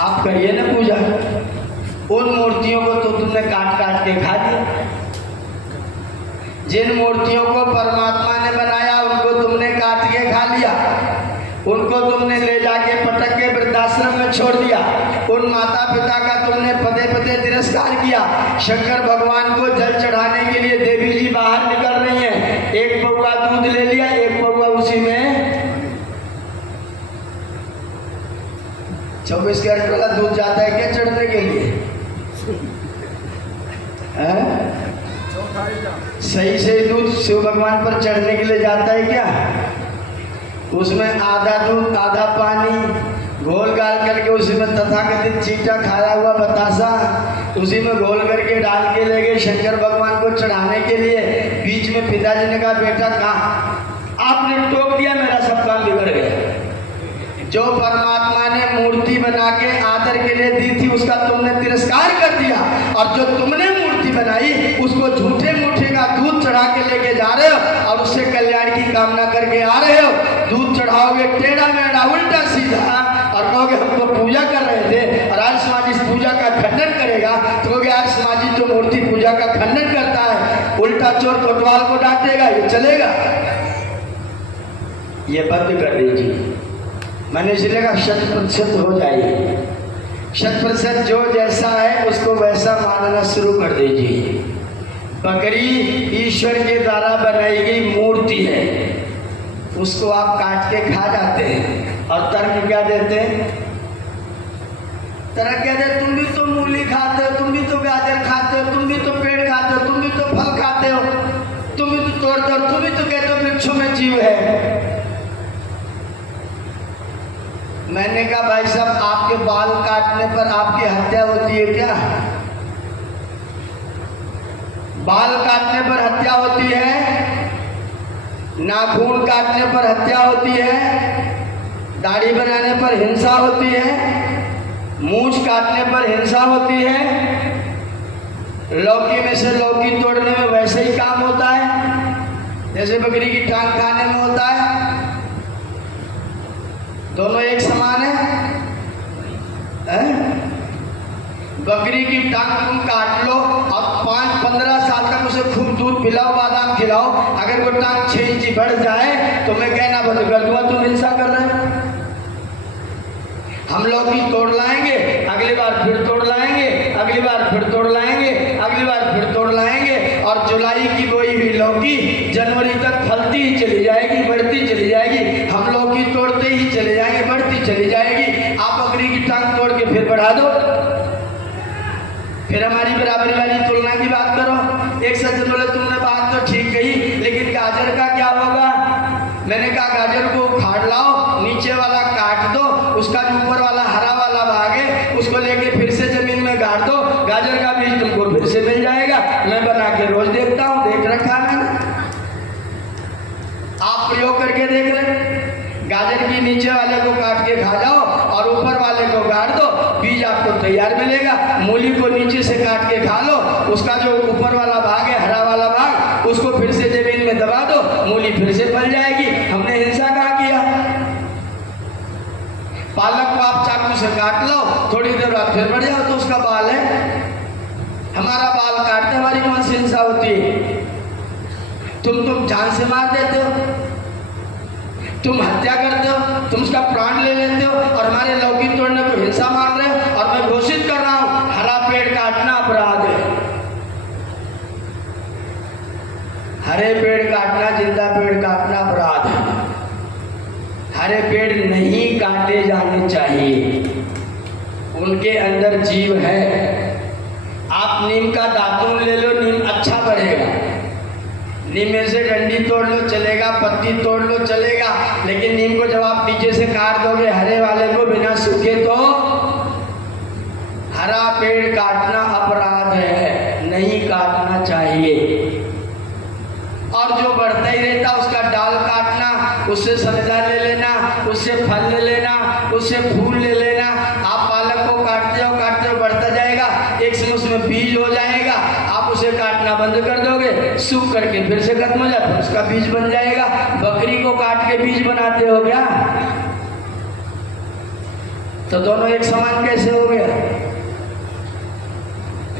आप करिए ना पूजा। उन मूर्तियों को तो तुमने काट काट के खा दिया। जिन मूर्तियों को परमात्मा ने बनाया उनको तुमने काट के खा लिया। उनको तुमने ले जाके पटक के वृद्धाश्रम में छोड़ दिया। उन माता पिता का तुमने पदे पदे तिरस्कार किया। शंकर भगवान को जल चढ़ाने के लिए देवी जी बाहर निकल रही हैं। एक पौवा दूध ले लिया, एक पौवा उसी में 24 कैरेट वाला दूध जाता है क्या चढ़ने के लिए? सही से दूध शिव भगवान पर चढ़ने के लिए जाता है क्या? उसमें आधा दूध आधा पानी घोल गाल करके उसी में तथाकथित चीटा खाया हुआ बतासा उसी में घोल करके डाल के ले गए शंकर भगवान को चढ़ाने के लिए। बीच में पिताजी ने कहा, बेटा कहाँ आपने टोक दिया, मेरा सब काम बिगड़ गया। जो परमात्मा ने मूर्ति बना के आदर के लिए दी थी उसका तुमने तिरस्कार कर दिया, और जो तुमने मूर्ति बनाई उसको झूठे मूठे का दूध चढ़ा के लेके जा रहे हो और उससे कल्याण की कामना करके आ रहे हो। दूध चढ़ाओगे टेढ़ा मेढ़ा उल्टा सीधा और कहोगे हम तो पूजा कर रहे थे, और आर्य समाज इस पूजा का खंडन करेगा तो कहोगे आर्य समाजी तो मूर्ति पूजा का खंडन करता है, उल्टा चोर कोतवाल को डांटेगा, ये चलेगा? ये बंद कर दीजिए। मैंने इसलिए कहा 100% हो जाइए। 100% जो जैसा है उसको वैसा मानना शुरू कर दीजिए। बकरी ईश्वर के द्वारा बनाई गई मूर्ति है, उसको आप काट के खा जाते हैं और तर्क क्या देते हैं? तर्क क्या देते? तुम भी तो मूली खाते हो, तुम भी तो गाजर खाते हो, तुम भी तो पेड़ खाते हो, तुम भी तो फल खाते हो, तुम भी तो तोड़ते हो, तुम भी तो कहते हो वृक्षों में जीव है। मैंने कहा भाई साहब आपके बाल काटने पर आपकी हत्या होती है क्या? बाल काटने पर हत्या होती है, नाखून काटने पर हत्या होती है, दाढ़ी बनाने पर हिंसा होती है, मूंछ काटने पर हिंसा होती है, लौकी में से लौकी तोड़ने में वैसे ही काम होता है जैसे बकरी की टांग खाने में होता है। दोनों एक समान है? बकरी की टांग तुम काट लो और 5-15 साल तक उसे खूब दूध पिलाओ, बादाम खिलाओ, अगर वो टांग 6 इंच बढ़ जाए तो मैं कहना बंद कर दूंगा तुम हिंसा कर रहे हो। हम लोग भी तोड़ लाएंगे, अगली बार फिर तोड़ लाएंगे, अगली बार फिर तोड़ लाएंगे, अगली बार फिर तोड़ लाएंगे, और जुलाई की बोई हुई लौकी जनवरी तक फलती ही चली जाएगी, बढ़ती चली जाएगी। हम लौकी तोड़ते ही चले जाएंगे, बढ़ती चली जाएगी। आप बकरी की टांग तोड़ के फिर बढ़ा दो, फिर हमारी बराबरी वाली तुलना की बात करो। एक सज्जन बोले तुमने बात तो ठीक कही, लेकिन गाजर का क्या होगा? मैंने कहा गाजर को उखाड़ लाओ, नीचे वाला काट दो, उसका जो ऊपर वाला हरा वाला भाग है उसको लेके फिर से जमीन में गाड़ दो, गाजर का बीज तुमको फिर से मिल जाएगा। मैं बना के रोज देखता हूँ, देख रखा मैंने, आप प्रयोग करके देख लें। गाजर की नीचे वाले को काट के खा जाओ और ऊपर वाले को गाड़ दो, बीज आपको तैयार मिलेगा। मूली को नीचे से काट के खा लो, उसका जो ऊपर वाला भाग है हरा वाला भाग उसको फिर से जमीन में दबा दो, मूली फिर से फल जाएगी। हमने हिंसा कहाँ किया? पालक को आप चाकू से काट लो, थोड़ी देर बाद फिर बढ़ जाओ तो उसका बाल है। हमारा बाल काटते हमारी कौन सी हिंसा होती है? तुम जान से मार देते हो, तुम हत्या करते हो, तुम उसका प्राण ले लेते हो, और हमारे लौकी तोड़ने को हिंसा मान रहे हो। और मैं घोषित कर रहा हूं हरा पेड़ काटना अपराध है। हरे पेड़ काटना, जिंदा पेड़ काटना अपराध है। हरे पेड़ नहीं काटे जाने चाहिए, उनके अंदर जीव है। आप नीम का दातुन ले लो, नीम अच्छा बढ़ेगा। नीम में से डंडी तोड़ लो चलेगा, पत्ती तोड़ लो चलेगा, लेकिन नीम को जब आप नीचे से काट दोगे हरे वाले को बिना सूखे तो हरा पेड़ काटना अपराध है, नहीं काटना चाहिए। और जो बढ़ता ही रहता उसका डाल काटना, उससे सब्जा ले लेना, उससे फल ले लेना, उससे फूल ले लेना। आप पालक को काटते हो बढ़ता जाएगा, एक समय उसमें बीज हो जाएगा, आप उसे काटना बंद कर दोगे, सूख करके फिर से खत्म हो जाए, फिर उसका बीज बन जाएगा। बकरी को काट के बीज बनाते हो क्या? तो दोनों एक समान कैसे हो गया?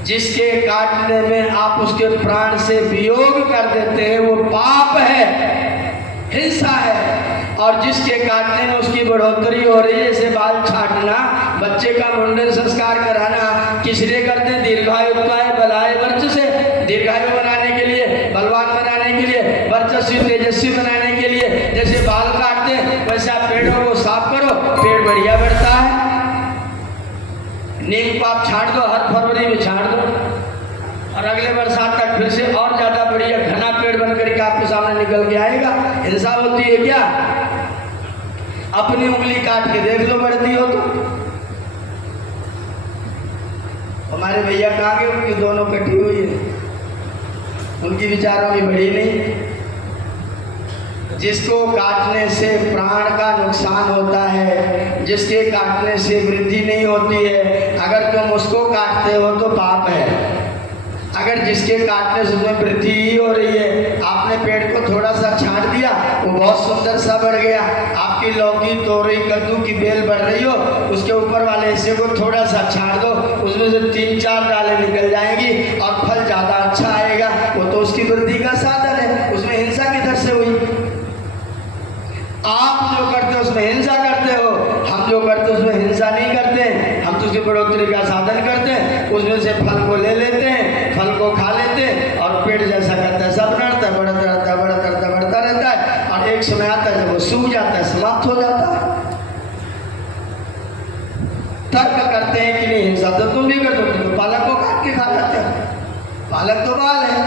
जिसके काटने में आप उसके प्राण से वियोग कर देते हैं वो पाप है, हिंसा है। और जिसके काटने में उसकी बढ़ोतरी हो रही है, जैसे बाल छाटना, बच्चे का मुंडन संस्कार कराना, किस लिए करते हैं? दीर्घायुत्वाय बलाय वर्चसे, दीर्घायु बनाने के लिए, बलवान बनाने के लिए, वर्चस्वी तेजस्वी बनाने के लिए। जैसे बाल काटते हैं वैसे आप पेड़ों को साफ करो, पेड़ बढ़िया बढ़ता है। नीम को आप छाट दो, हर फरवरी में छाट दो, और अगले बरसात तक फिर से और ज्यादा बढ़िया घना पेड़ बन करके आपके सामने निकल के आएगा। हिंसा होती है क्या? अपनी उंगली काट के देख लो बढ़ती हो तो। हमारे भैया कहाँ गए? उनकी दोनों कटी हुई है, उनकी विचारों की बढ़ी नहीं। जिसको काटने से प्राण का नुकसान होता है, जिसके काटने से वृद्धि नहीं होती है, अगर तुम उसको काटते हो तो पाप है। अगर जिसके काटने से उसमें वृद्धि ही हो रही है, आपने पेड़ को थोड़ा सा छांट दिया, वो बहुत सुंदर सा बढ़ गया। आपकी लौकी, तोरई, कद्दू की बेल बढ़ रही हो, उसके ऊपर वाले हिस्से को थोड़ा सा छांट दो, उसमें से 3-4 डालें निकल जाएंगी और फल ज्यादा अच्छा आएगा। वो तो उसकी वृद्धि का साधन है, उसमें हिंसा किधर से हुई? आप जो करते हो उसमें हिंसा करते हो, हम जो करते हो उसमें हिंसा नहीं करते। हम तो उसकी बढ़ोतरी का साधन करते हैं, उसमें से फल को ले लेते हैं, फल को खा लेते हैं, और पेड़ जैसा करता है सब बढ़ता है, बढ़ता रहता है, बढ़ता रहता है, बढ़ता रहता है, और एक समय आता है जब वो सूख जाता है, समाप्त हो जाता है। तर्क करते हैं कि नहीं हिंसा तो तुम भी कर दो, तो पालक को काट के खा जाते हो। पालक तो बाल है,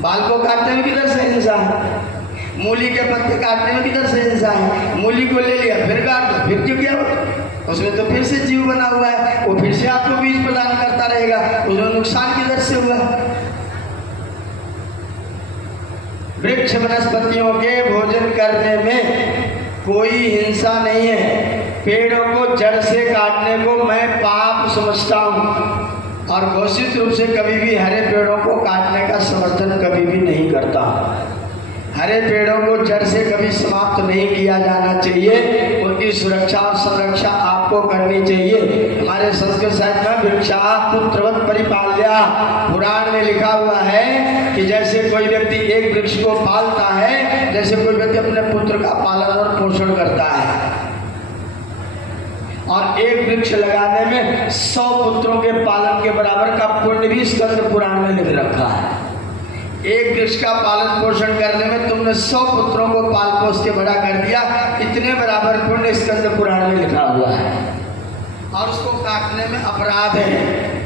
बाल को काटने में किधर से हिंसा है? मूली के पत्ते काटने में किधर से हिंसा है? मूली को ले लिया, फिर काट दो, फिर क्यों किया? उसमें तो फिर से जीव बना हुआ है, वो फिर से आपको बीज प्रदान करता रहेगा, उसमें नुकसान किधर से हुआ? वृक्ष वनस्पतियों के भोजन करने में कोई हिंसा नहीं है। पेड़ों को जड़ से काटने को मैं पाप समझता हूँ, और घोषित रूप से कभी भी हरे पेड़ों को काटने का समर्थन कभी भी नहीं करता। हरे पेड़ों को जड़ से कभी समाप्त नहीं किया जाना चाहिए, उनकी सुरक्षा और संरक्षा आपको करनी चाहिए। हमारे संस्कृत साहित्य में वृक्षा पुत्रवत परिपाल्या पुराण में लिखा हुआ है कि जैसे कोई व्यक्ति एक वृक्ष को पालता है, जैसे कोई व्यक्ति अपने पुत्र का पालन और पोषण करता है। और एक वृक्ष लगाने में 100 पुत्रों के पालन के बराबर का पुण्य भी स्कंद पुराण में लिख रखा है। एक वृक्ष का पालन पोषण करने में तुमने 100 पुत्रों को पाल पोस के बड़ा कर दिया, इतने बराबर पुण्य स्कंद पुराण में लिखा हुआ है, और उसको काटने में अपराध है।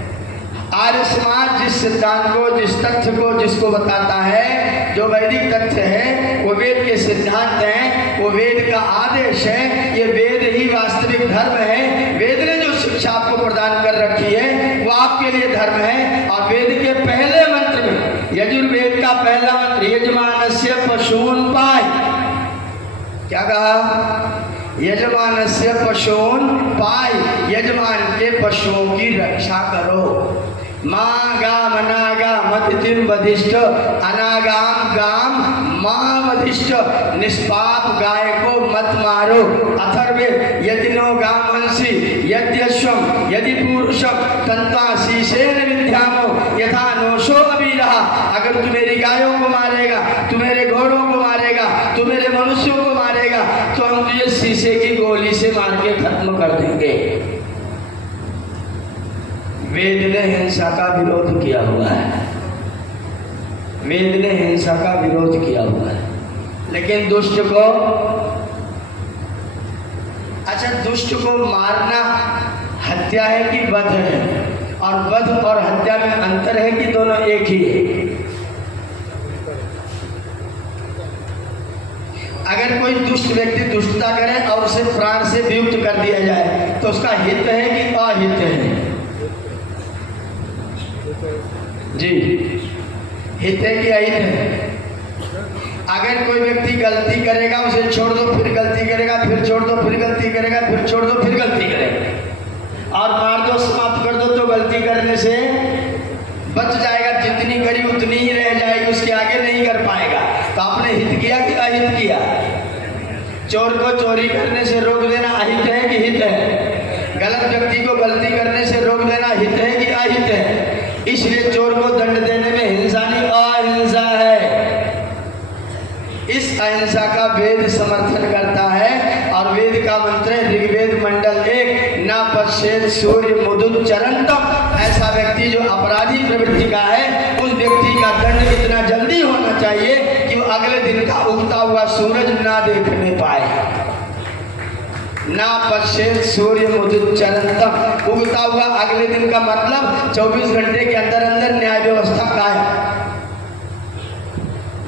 आर्य समाज जिस सिद्धांत को, जिस तथ्य को, जिसको बताता है, जो वैदिक तथ्य है, वो वेद के सिद्धांत हैं, वो वेद का आदेश है, ये वेद ही वास्तविक धर्म है। वेद ने जो शिक्षा आपको प्रदान कर रखी है वो आपके लिए धर्म है। और वेद के पहले मंत्र में, यजुर्वेद का पहला मंत्र, यजमानस्य पशून् पाय, क्या कहा? यजमानस्य पशून् पाय, यजमान के पशुओं की रक्षा करो। माँ गाम अनागाम अतिथिम वधिष्ठ, अनागाम गाम माँ वधिष्ठ, निष्पाप गाय को मत मारो। अथर्वे यदि नो गामंसि यद्यश्वम यदि पुरुषम तन्त्वा शीशेन विद्यामो यथा नोशो अबीरहा। अगर तू मेरी गायों को मारेगा, तू मेरे घोड़ों को मारेगा, तू मेरे मनुष्यों को मारेगा, तो हम तुझे शीशे की गोली से मार के खत्म कर देंगे। वेद ने हिंसा का विरोध किया हुआ है, वेद ने हिंसा का विरोध किया हुआ है। लेकिन दुष्ट को, अच्छा दुष्ट को मारना हत्या है कि वध है? और वध और हत्या में अंतर है कि दोनों एक ही है? अगर कोई दुष्ट व्यक्ति दुष्टता करे और उसे प्राण से वियुक्त कर दिया जाए तो उसका हित है कि अहित है? जी, हित है कि अहित है? अगर कोई व्यक्ति गलती करेगा, उसे छोड़ दो, फिर गलती करेगा, फिर छोड़ दो, फिर गलती करेगा, फिर छोड़ दो, फिर गलती करेगा, और मार दो, समाप्त कर दो, तो गलती करने से बच जाएगा, जितनी करी उतनी ही रह जाएगी, उसके आगे नहीं कर पाएगा। तो आपने हित किया कि अहित किया? चोर को चोरी करने से रोक देना अहित है कि हित है? गलत व्यक्ति को गलती करने से रोक देना हित है कि अहित है? इसलिए चोर को दंड देने में हिंसा नहीं, अहिंसा है। इस अहिंसा का वेद समर्थन करता है और वेद का मंत्र है ऋग्वेद मंडल 1, न पश्येत् सूर्य मुदुच्चरन्तम्। ऐसा व्यक्ति जो अपराधी प्रवृत्ति का है, उस व्यक्ति का दंड इतना जल्दी होना चाहिए कि वो अगले दिन का उगता हुआ सूरज ना देखने पाए। ना पश्येत् सूर्य मुदुच्चरन्तम्, उगता हुआ अगले दिन का मतलब 24 घंटे के अंदर अंदर न्याय व्यवस्था कायम।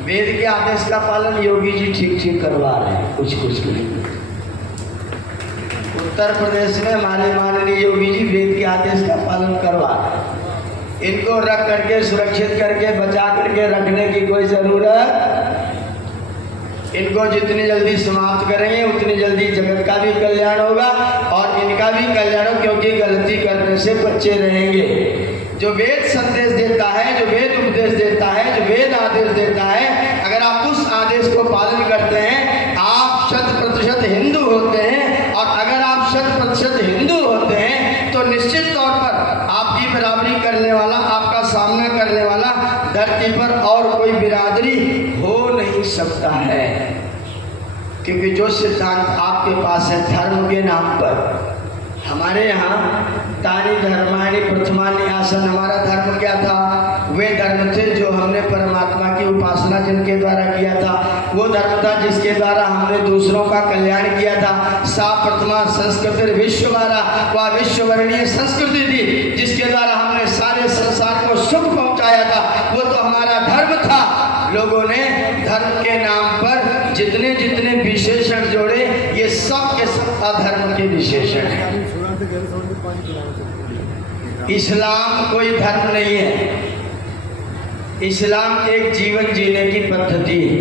वेद के आदेश का पालन योगी जी ठीक ठीक करवा रहे हैं, कुछ कुछ नहीं। उत्तर प्रदेश में हमारे माननीय योगी जी वेद के आदेश का पालन करवा रहे हैं। इनको रख करके, सुरक्षित करके, बचा करके रखने की कोई जरूरत। इनको जितनी जल्दी समाप्त करेंगे उतनी जल्दी जगत का भी कल्याण होगा और इनका भी कल्याण हो, क्योंकि गलती करने से बच्चे रहेंगे। जो वेद संदेश देता है, जो वेद उपदेश देता है, जो वेद आदेश देता है, अगर आप उस आदेश को पालन करते हैं, आप 100% हिंदू होते हैं। और अगर आप 100% हिंदू होते हैं तो निश्चित तौर पर आपकी बराबरी करने वाला, आपका सामना करने वाला धरती पर और कोई बिरादरी हो नहीं सकता है। क्योंकि जो सिद्धांत आपके पास है धर्म के नाम पर, हमारे यहाँ तानी धर्माणी प्रथमानि आसन, हमारा धर्म क्या था? वे धर्म थे जो हमने परमात्मा की उपासना जिनके द्वारा किया था, वो धर्म था जिसके द्वारा हमने दूसरों का कल्याण किया था। सा प्रथमा संस्कृति विश्ववारा, वह विश्ववर्णीय संस्कृति थी जिसके द्वारा हमने सारे संसार को सुख पहुंचाया था। वो तो हमारा धर्म था। लोगों ने धर्म के नाम पर जितने जितने विशेषण जोड़े, ये सब के सब अधर्म के विशेषण हैं। इस्लाम कोई धर्म नहीं है। इस्लाम एक जीवन जीने की पद्धति है।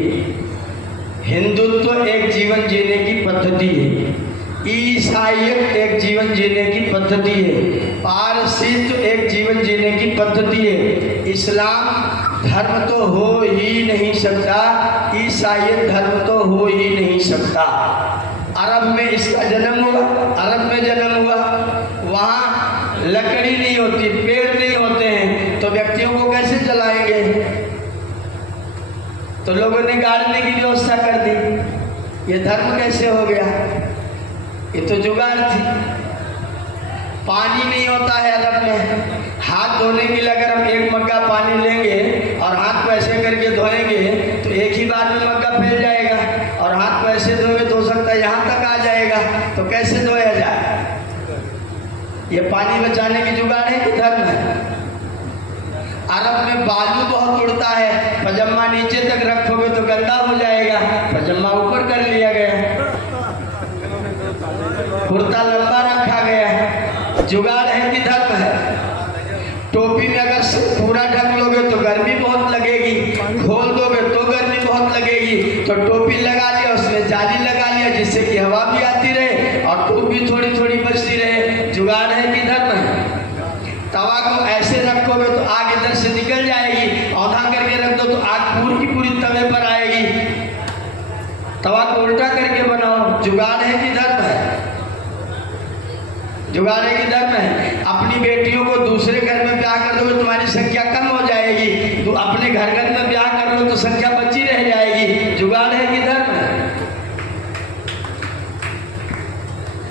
हिंदुत्व एक जीवन जीने की पद्धति है। ईसाईयत एक जीवन जीने की पद्धति है। पारसीत्व एक जीवन जीने की पद्धति है। इस्लाम धर्म तो हो ही नहीं सकता, ईसाईयत धर्म तो हो ही नहीं सकता। अरब में इसका जन्म हुआ, अरब में जन्म हुआ, वहाँ लकड़ी नहीं होती, पेड़ नहीं होते हैं, तो व्यक्तियों को कैसे जलाएंगे? तो लोगों ने गाड़ने की व्यवस्था कर दी। ये धर्म कैसे हो गया? ये तो जुगाड़ थी। पानी नहीं होता है अरब में। हाथ धोने के लिए अगर हम एक मग्गा पानी लेंगे और हाथ को ऐसे करके धोएंगे तो एक ही बार में मग्गा फैल जाएगा, और हाथ को ऐसे धोएंगे तो हो सकता है यहाँ तक आ जाएगा। तो कैसे धोया जाए? ये पानी बचाने की जुगाड़ है कि धर्म है? अरब में बालू बहुत उड़ता है, पजामा नीचे तक रखोगे तो गंदा हो जाएगा, पजामा ऊपर कर लिया गया, कुर्ता लंबा रखा गया। जुगाड़ है कि धर्म है? टोपी में अगर पूरा ढक लोगे तो गर्मी बहुत लगेगी, खोल दोगे तो गर्मी बहुत लगेगी। तो टोपी लगा लिया, उसमें जाली लगा लिया जिससे कि हवा भी आती रहे और धूप भी थोड़ी थोड़ी बचती रहे। जुगाड़ है कि धर्म है? तवा को ऐसे रखोगे तो आग इधर से निकल जाएगी, औंधा करके रख दो तो आग पूरी की पूरी तवे पर आएगी। तवा को उल्टा करके बनाओ। जुगाड़ है कि धर्म है? जुगाड़ है कि धर्म है? अपनी बेटियों को दूसरे घर में ब्याह कर दोगे तुम्हारी संख्या कम हो जाएगी, तो अपने घर घर में ब्याह कर लो तो संख्या बची रह जाएगी। जुगाड़ है कि धर्म है?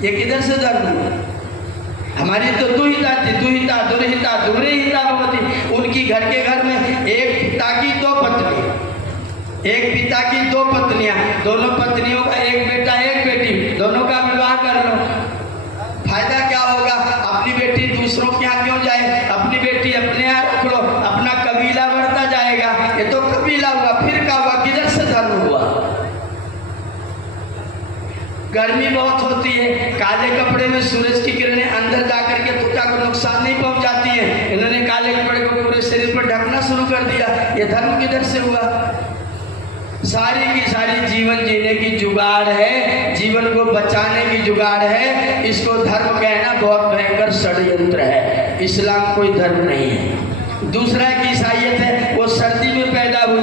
ये किधर से धर्म है? हमारी तो दुहिता थी, दुहिता दुरहिता दुरहिता भवति। उनकी घर के घर में एक पिता की दो पत्नी, एक पिता की दो पत्नियां, दोनों पत्नियों का एक बेटा एक बेटी, दोनों का विवाह कर लो। फायदा क्या होगा? अपनी बेटी दूसरों के यहाँ क्यों जाए? अपनी बेटी अपने यहाँ रख लो, अपना कबीला बढ़ता जाएगा। ये तो कबीला हुआ, फिर क्या हुआ? किधर से धर्म हुआ? गर्मी बहुत होती है, काले कपड़े में सूरज की किरणें अंदर जाकर के त्वचा को नुकसान नहीं पहुंचाती है। इन्होंने काले कपड़े को पूरे शरीर पर ढकना शुरू कर दिया। ये धर्म किधर से हुआ? सारी की सारी जीवन जीने की जुगाड़ है, जीवन को बचाने की जुगाड़ है। इसको धर्म कहना बहुत भयंकर षड्यंत्र है। इस्लाम कोई धर्म नहीं है। दूसरा एक ईसाइयत है, वो सर्दी में पैदा हुई,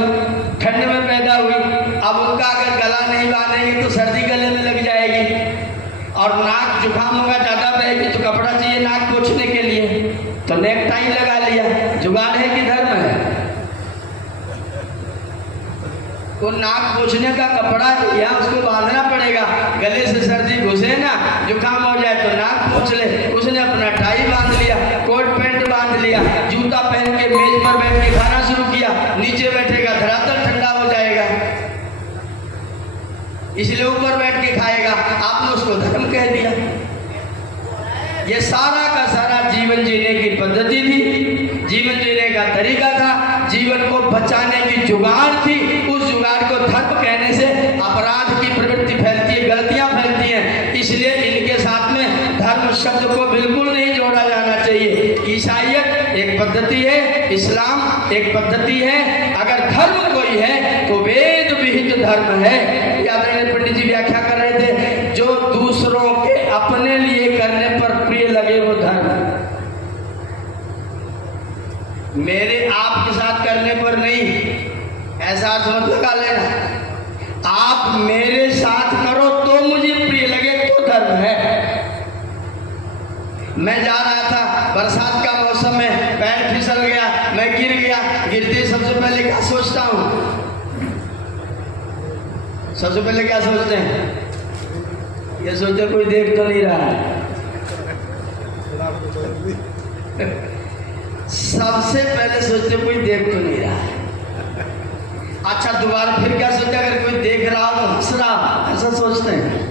ठंड में पैदा हुई। अब उनका अगर गला नहीं बांधेंगे तो सर्दी गले में लग जाएगी, और नाक जुकाम होगा, ज़्यादा बहेगी तो कपड़ा चाहिए नाक पोंछने के लिए, तो नेक टाई लगा लिया। जुगाड़ है कि धर्म है? वो नाक पोंछने का कपड़ा लिया, उसको बांधना पड़ेगा। गले से सर्दी घुसे ना, जुकाम हो जाए तो नाक पोंछ ले। उसने अपना टाई बांध लिया, कोट पैंट बांध लिया, जूता पहन के मेज पर बैठ के खाना शुरू किया। नीचे बैठेगा, धरातल ठंडा हो जाएगा, इसलिए ऊपर बैठ के खाएगा। आपने उसको धर्म कह दिया। ये सारा का सारा जीवन जीने की पद्धति थी, जीवन जीने का तरीका था, जीवन को बचाने की जुगाड़ थी। उस जुगाड़ को धर्म कहने से अपराध की प्रवृत्ति फैलती है, गलतियां फैलती हैं। इसलिए इनके साथ में धर्म शब्द को बिल्कुल नहीं जोड़ा जाना चाहिए। ईसाइयत एक पद्धति है, इस्लाम एक पद्धति है। अगर धर्म कोई है तो वेद विहित धर्म है। आदरणीय पंडित जी व्याख्या कर रहे थे, जो दूसरों के अपने लिए करने पर प्रिय लगे वो धर्म, मेरे आपके साथ करने पर नहीं, ऐसा अर्थ मत लगा लेना। आप मेरे साथ करो तो मुझे प्रिय लगे तो धर्म है। मैं जा रहा था, बरसात का मौसम है, पैर फिसल गया, मैं गिर गया। गिरते सबसे पहले क्या सोचता हूँ? सबसे पहले क्या सोचते हैं? ये सोचते कोई देख तो नहीं रहा है। सबसे पहले सोचते कोई देख तो नहीं रहा है। अच्छा, दोबारा फिर क्या सोचते? अगर कोई देख रहा हो तो हंस रहा, ऐसा सोचते हैं।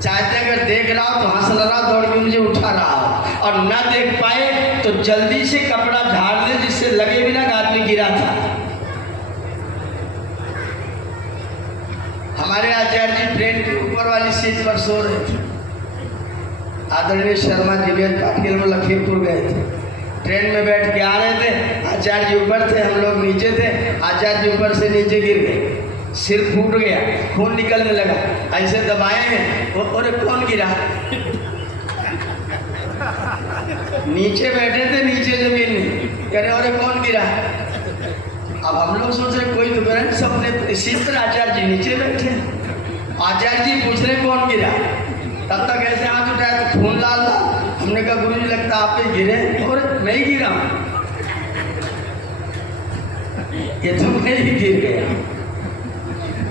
चाहते अगर देख रहा हो तो हंस रहा, दौड़ के मुझे उठा रहा हो, और ना देख पाए तो जल्दी से कपड़ा झाड़ दे जिससे लगे भी ना आदमी गिरा था। हमारे आचार्य जी ट्रेन के ऊपर वाली सीट पर सो रहे थे। आदरणीय शर्मा जी पाटिल में लखीमपुर गए थे, ट्रेन में बैठ के आ रहे थे। आचार्य जी ऊपर थे, हम लोग नीचे थे। आचार्य जी ऊपर से नीचे गिर गए, सिर फूट गया, खून निकलने लगा। ऐसे दबाए हैं, और कौन गिरा? नीचे बैठे थे, नीचे जमीन में, कह रहे और कौन गिरा? अब हम लोग सोच रहे कोई तो करें, सबने इसी पर आचार्य जी नीचे बैठे। आचार्य जी पूछ रहे कौन गिरा, तब तक ऐसे हाथ उठाया तो खून लाल लाल। हमने कहा गुरु जी लगता आप पे गिरे, और मैं ही गिरा, ये तो मैं ही गिर गया।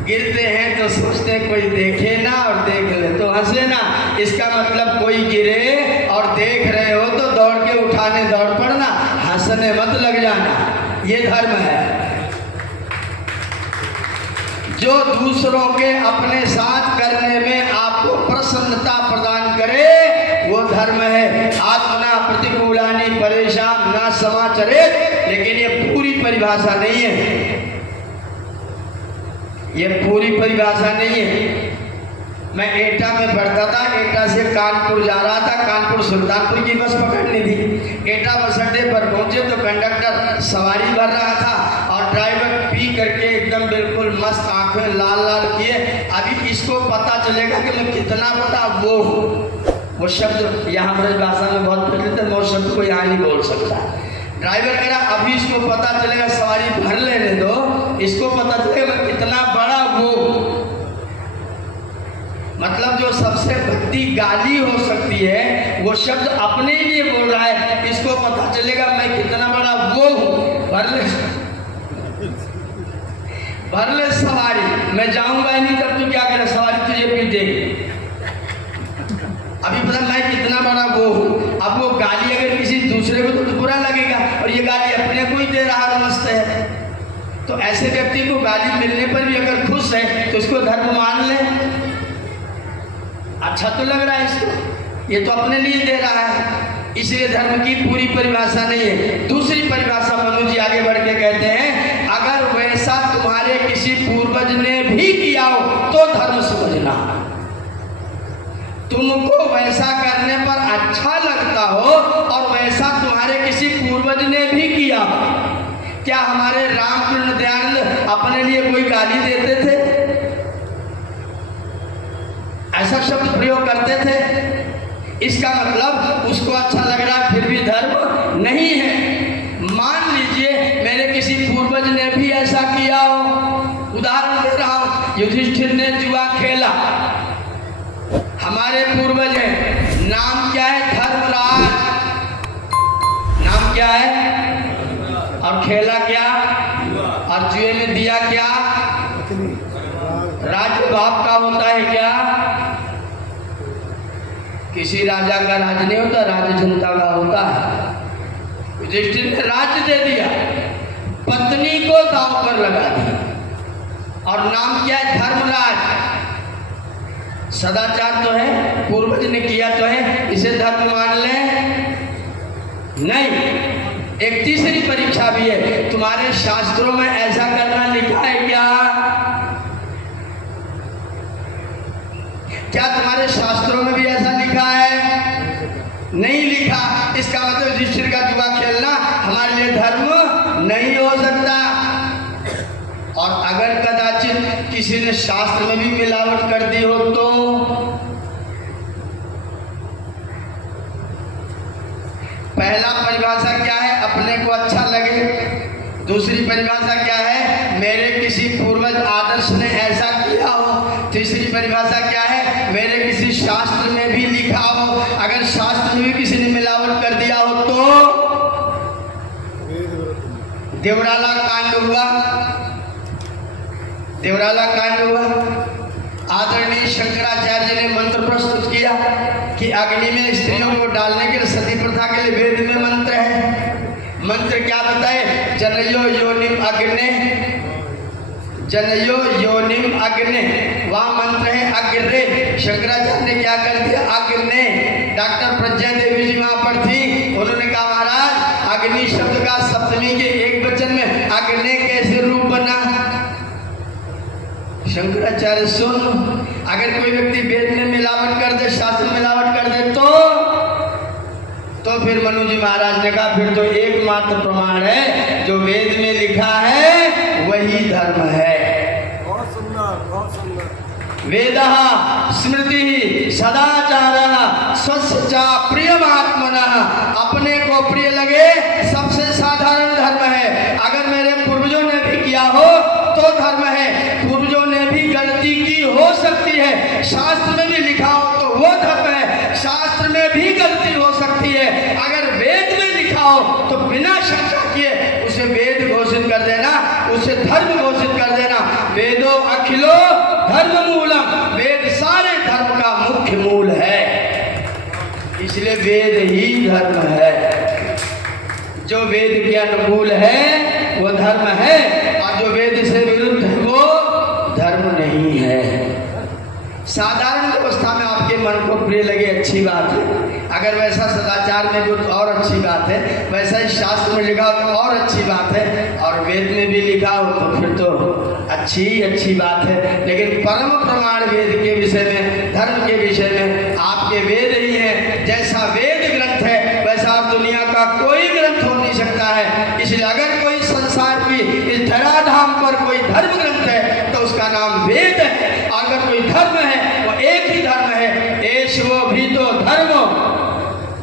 गिरते हैं तो सोचते हैं कोई देखे ना, और देख ले तो हंसे ना। इसका मतलब कोई गिरे और देख रहे हो तो दौड़ के उठाने दौड़ पड़ना, हंसने मत लग जाना। ये धर्म है। जो दूसरों के अपने साथ करने में आपको प्रसन्नता प्रदान करे वो धर्म है। आत्मना प्रतिकूलानि परेशान ना समाचरे, लेकिन ये पूरी परिभाषा नहीं है, ये पूरी परिभाषा नहीं है। मैं एटा में पढ़ता था, एटा से कानपुर जा रहा था, कानपुर सुल्तानपुर की बस पकड़नी थी। एटा बस अड्डे पर पहुंचे तो कंडक्टर सवारी भर रहा था, और ड्राइवर पी करके एकदम बिल्कुल मस्त, आंखें लाल लाल किए। अभी इसको पता चलेगा कि मैं कितना बड़ा वो शब्द यहाँ ब्रज भाषा में बहुत प्रचलित है, वो शब्द को यहाँ नहीं बोल सकता। ड्राइवर कह रहा अभी इसको पता चलेगा, सवारी भर लेने दो, इसको पता चलेगा मैं कितना बड़ा वो। मतलब जो सबसे भक्ति गाली हो सकती है वो शब्द अपने लिए बोल रहा है, इसको पता चलेगा मैं कितना बड़ा वो हूँ। भर ले सवारी, मैं जाऊंगा ही नहीं, तब तू क्या करे, सवारी तुझे पीटेगी। अभी पता मैं कितना बड़ा वो हूँ। अब वो गाली अगर किसी दूसरे को तो बुरा लगेगा, और ये गाली अपने को ही दे रहा नमस्ते है। तो ऐसे व्यक्ति को गाली मिलने पर भी अगर खुश है तो उसको धर्म मान ले, अच्छा तो लग रहा है इसको, ये तो अपने लिए दे रहा है। इसलिए धर्म की पूरी परिभाषा नहीं है। दूसरी परिभाषा मनु जी आगे बढ़ के कहते हैं, अगर वैसा तुम्हारे किसी पूर्वज ने भी किया हो तो धर्म समझना। तुमको वैसा करने पर अच्छा लगता हो और वैसा तुम्हारे किसी पूर्वज ने भी किया हो। क्या हमारे रामकृष्ण दयानंद अपने लिए कोई गाली देते थे? ऐसा शब्द प्रयोग करते थे? इसका मतलब उसको अच्छा लग रहा है फिर भी धर्म युधिष्ठिर ने जुआ खेला। हमारे पूर्वज हैं, नाम क्या है? धर्मराज। नाम क्या है? और खेला क्या? और जुए में दिया क्या? राज्य भाव का होता है क्या? किसी राजा का राज नहीं होता, राज्य जनता का होता है। युधिष्ठिर ने राज्य दे दिया, पत्नी को दांव पर लगा दिया। और नाम क्या है? धर्मराज। सदाचार तो है, पूर्वज ने किया तो है, इसे धर्म मान ले? नहीं। एक तीसरी परीक्षा भी है, तुम्हारे शास्त्रों में ऐसा करना लिखा है क्या? क्या तुम्हारे शास्त्रों में भी ऐसा लिखा है? नहीं लिखा। इसका मतलब युधिष्ठिर का जुआ खेलना हमारे लिए धर्म नहीं हो सकता। और अगर कदाचित किसी ने शास्त्र में भी मिलावट कर दी हो तो पहला परिभाषा क्या है? अपने को अच्छा लगे। दूसरी परिभाषा क्या है? मेरे किसी पूर्वज आदर्श ने ऐसा किया हो। तीसरी परिभाषा क्या है? मेरे किसी शास्त्र में भी लिखा हो। अगर शास्त्र में भी किसी ने मिलावट कर दिया हो तो देवराला कांड हुआ। देवराला कांड हुआ। आदरणीय शंकराचार्य ने मंत्र प्रस्तुत किया कि अग्नि में स्त्रियों को डालने के लिए सती प्रथा के लिए वेद में मंत्र है। मंत्र क्या बताए? जनयो योनिम अग्ने, जनयो योनिम अग्ने। वहां मंत्र है अग्रे। शंकराचार्य ने क्या कर दिया? अग्ने। डॉक्टर प्रज्ञा देवी जी वहां पर थी, उन्होंने कहा महाराज अग्नि शब्द का सप्तमी के एक वचन में अग्ने कैसे रूप बना? शंकराचार्य सुन, अगर कोई व्यक्ति वेद में मिलावट कर दे, शास्त्र में मिलावट कर दे तो फिर मनु जी महाराज ने कहा फिर तो एकमात्र प्रमाण है, जो वेद में लिखा है वही धर्म है। बहुत सुंदर, बहुत सुंदर। वेदः स्मृति सदाचारः स्वस्य च प्रियमात्मनः। अपने को प्रिय लगे सबसे साधारण धर्म है। अगर मेरे पूर्वजों ने भी किया हो तो धर्म है। पूर्वजों ने भी गलती की हो सकती है, शास्त्र में भी लिखा हो तो वो धर्म है। शास्त्र में भी गलती हो सकती है, अगर वेद में लिखा हो तो बिना शंका किए उसे वेद घोषित कर देना, उसे धर्म घोषित कर देना। वेदो अखिलो धर्म मूलम। वेद सारे धर्म का मुख्य मूल है, इसलिए वेद ही धर्म है। जो वेद के अनुकूल है वो धर्म है, और जो वेद से विरुद्ध है वो धर्म नहीं है। साधारण व्यवस्था में आपके मन को प्रिय लगे अच्छी बात है, अगर वैसा सदाचार में भी और अच्छी बात है, वैसा ही शास्त्र में लिखा हो तो और अच्छी बात है, और वेद में भी लिखा हो तो फिर तो अच्छी बात है। लेकिन परम प्रमाण वेद के विषय में, धर्म के विषय में आपके वेद ही है। जैसा वेद ग्रंथ है वैसा दुनिया का कोई ग्रंथ हो नहीं सकता है। इसलिए अगर कोई संसार की इस धराधाम पर कोई धर्म ग्रंथ है तो उसका नाम वेद है। अगर कोई धर्म है वो एक ही धर्म है, एषवो भीतो धर्मो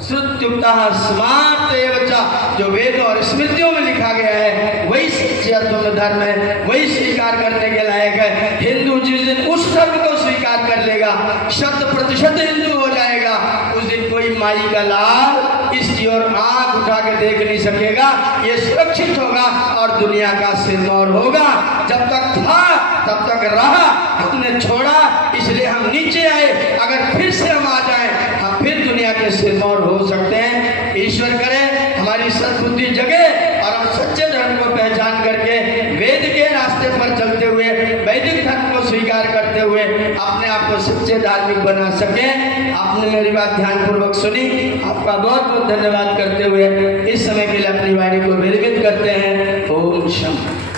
श्रुत्युक्तः स्मार्त एव च। जो वेद और स्मृतियों में लिखा गया है वही सच्चे अर्थ में धर्म है, वही स्वीकार करने के लायक है। हिंदू जिस दिन उस धर्म को स्वीकार कर लेगा, 100% हिंदू हो जाएगा, उस दिन कोई माई का लाल इसकी ओर आंख उठा के देख नहीं सकेगा। ये सुरक्षित होगा और दुनिया का सिरमौर होगा। जब तक था तब तक रहा, हमने छोड़ा इसलिए हम नीचे आए। अगर फिर से हम आ जाएं, हम फिर दुनिया के सिरमौर हो सकते हैं। ईश्वर करे हमारी सद्बुद्धि जगे और हम सच्चे धर्म को पहचान करके वेद के रास्ते पर चलते हुए, वैदिक धर्म को स्वीकार करते हुए अपने आप को सच्चे धार्मिक बना सके। आपने मेरी बात ध्यानपूर्वक सुनी, आपका बहुत बहुत धन्यवाद करते हुए इस समय के लिए अपनी वाणी को विरमित करते हैं। ओम शांति।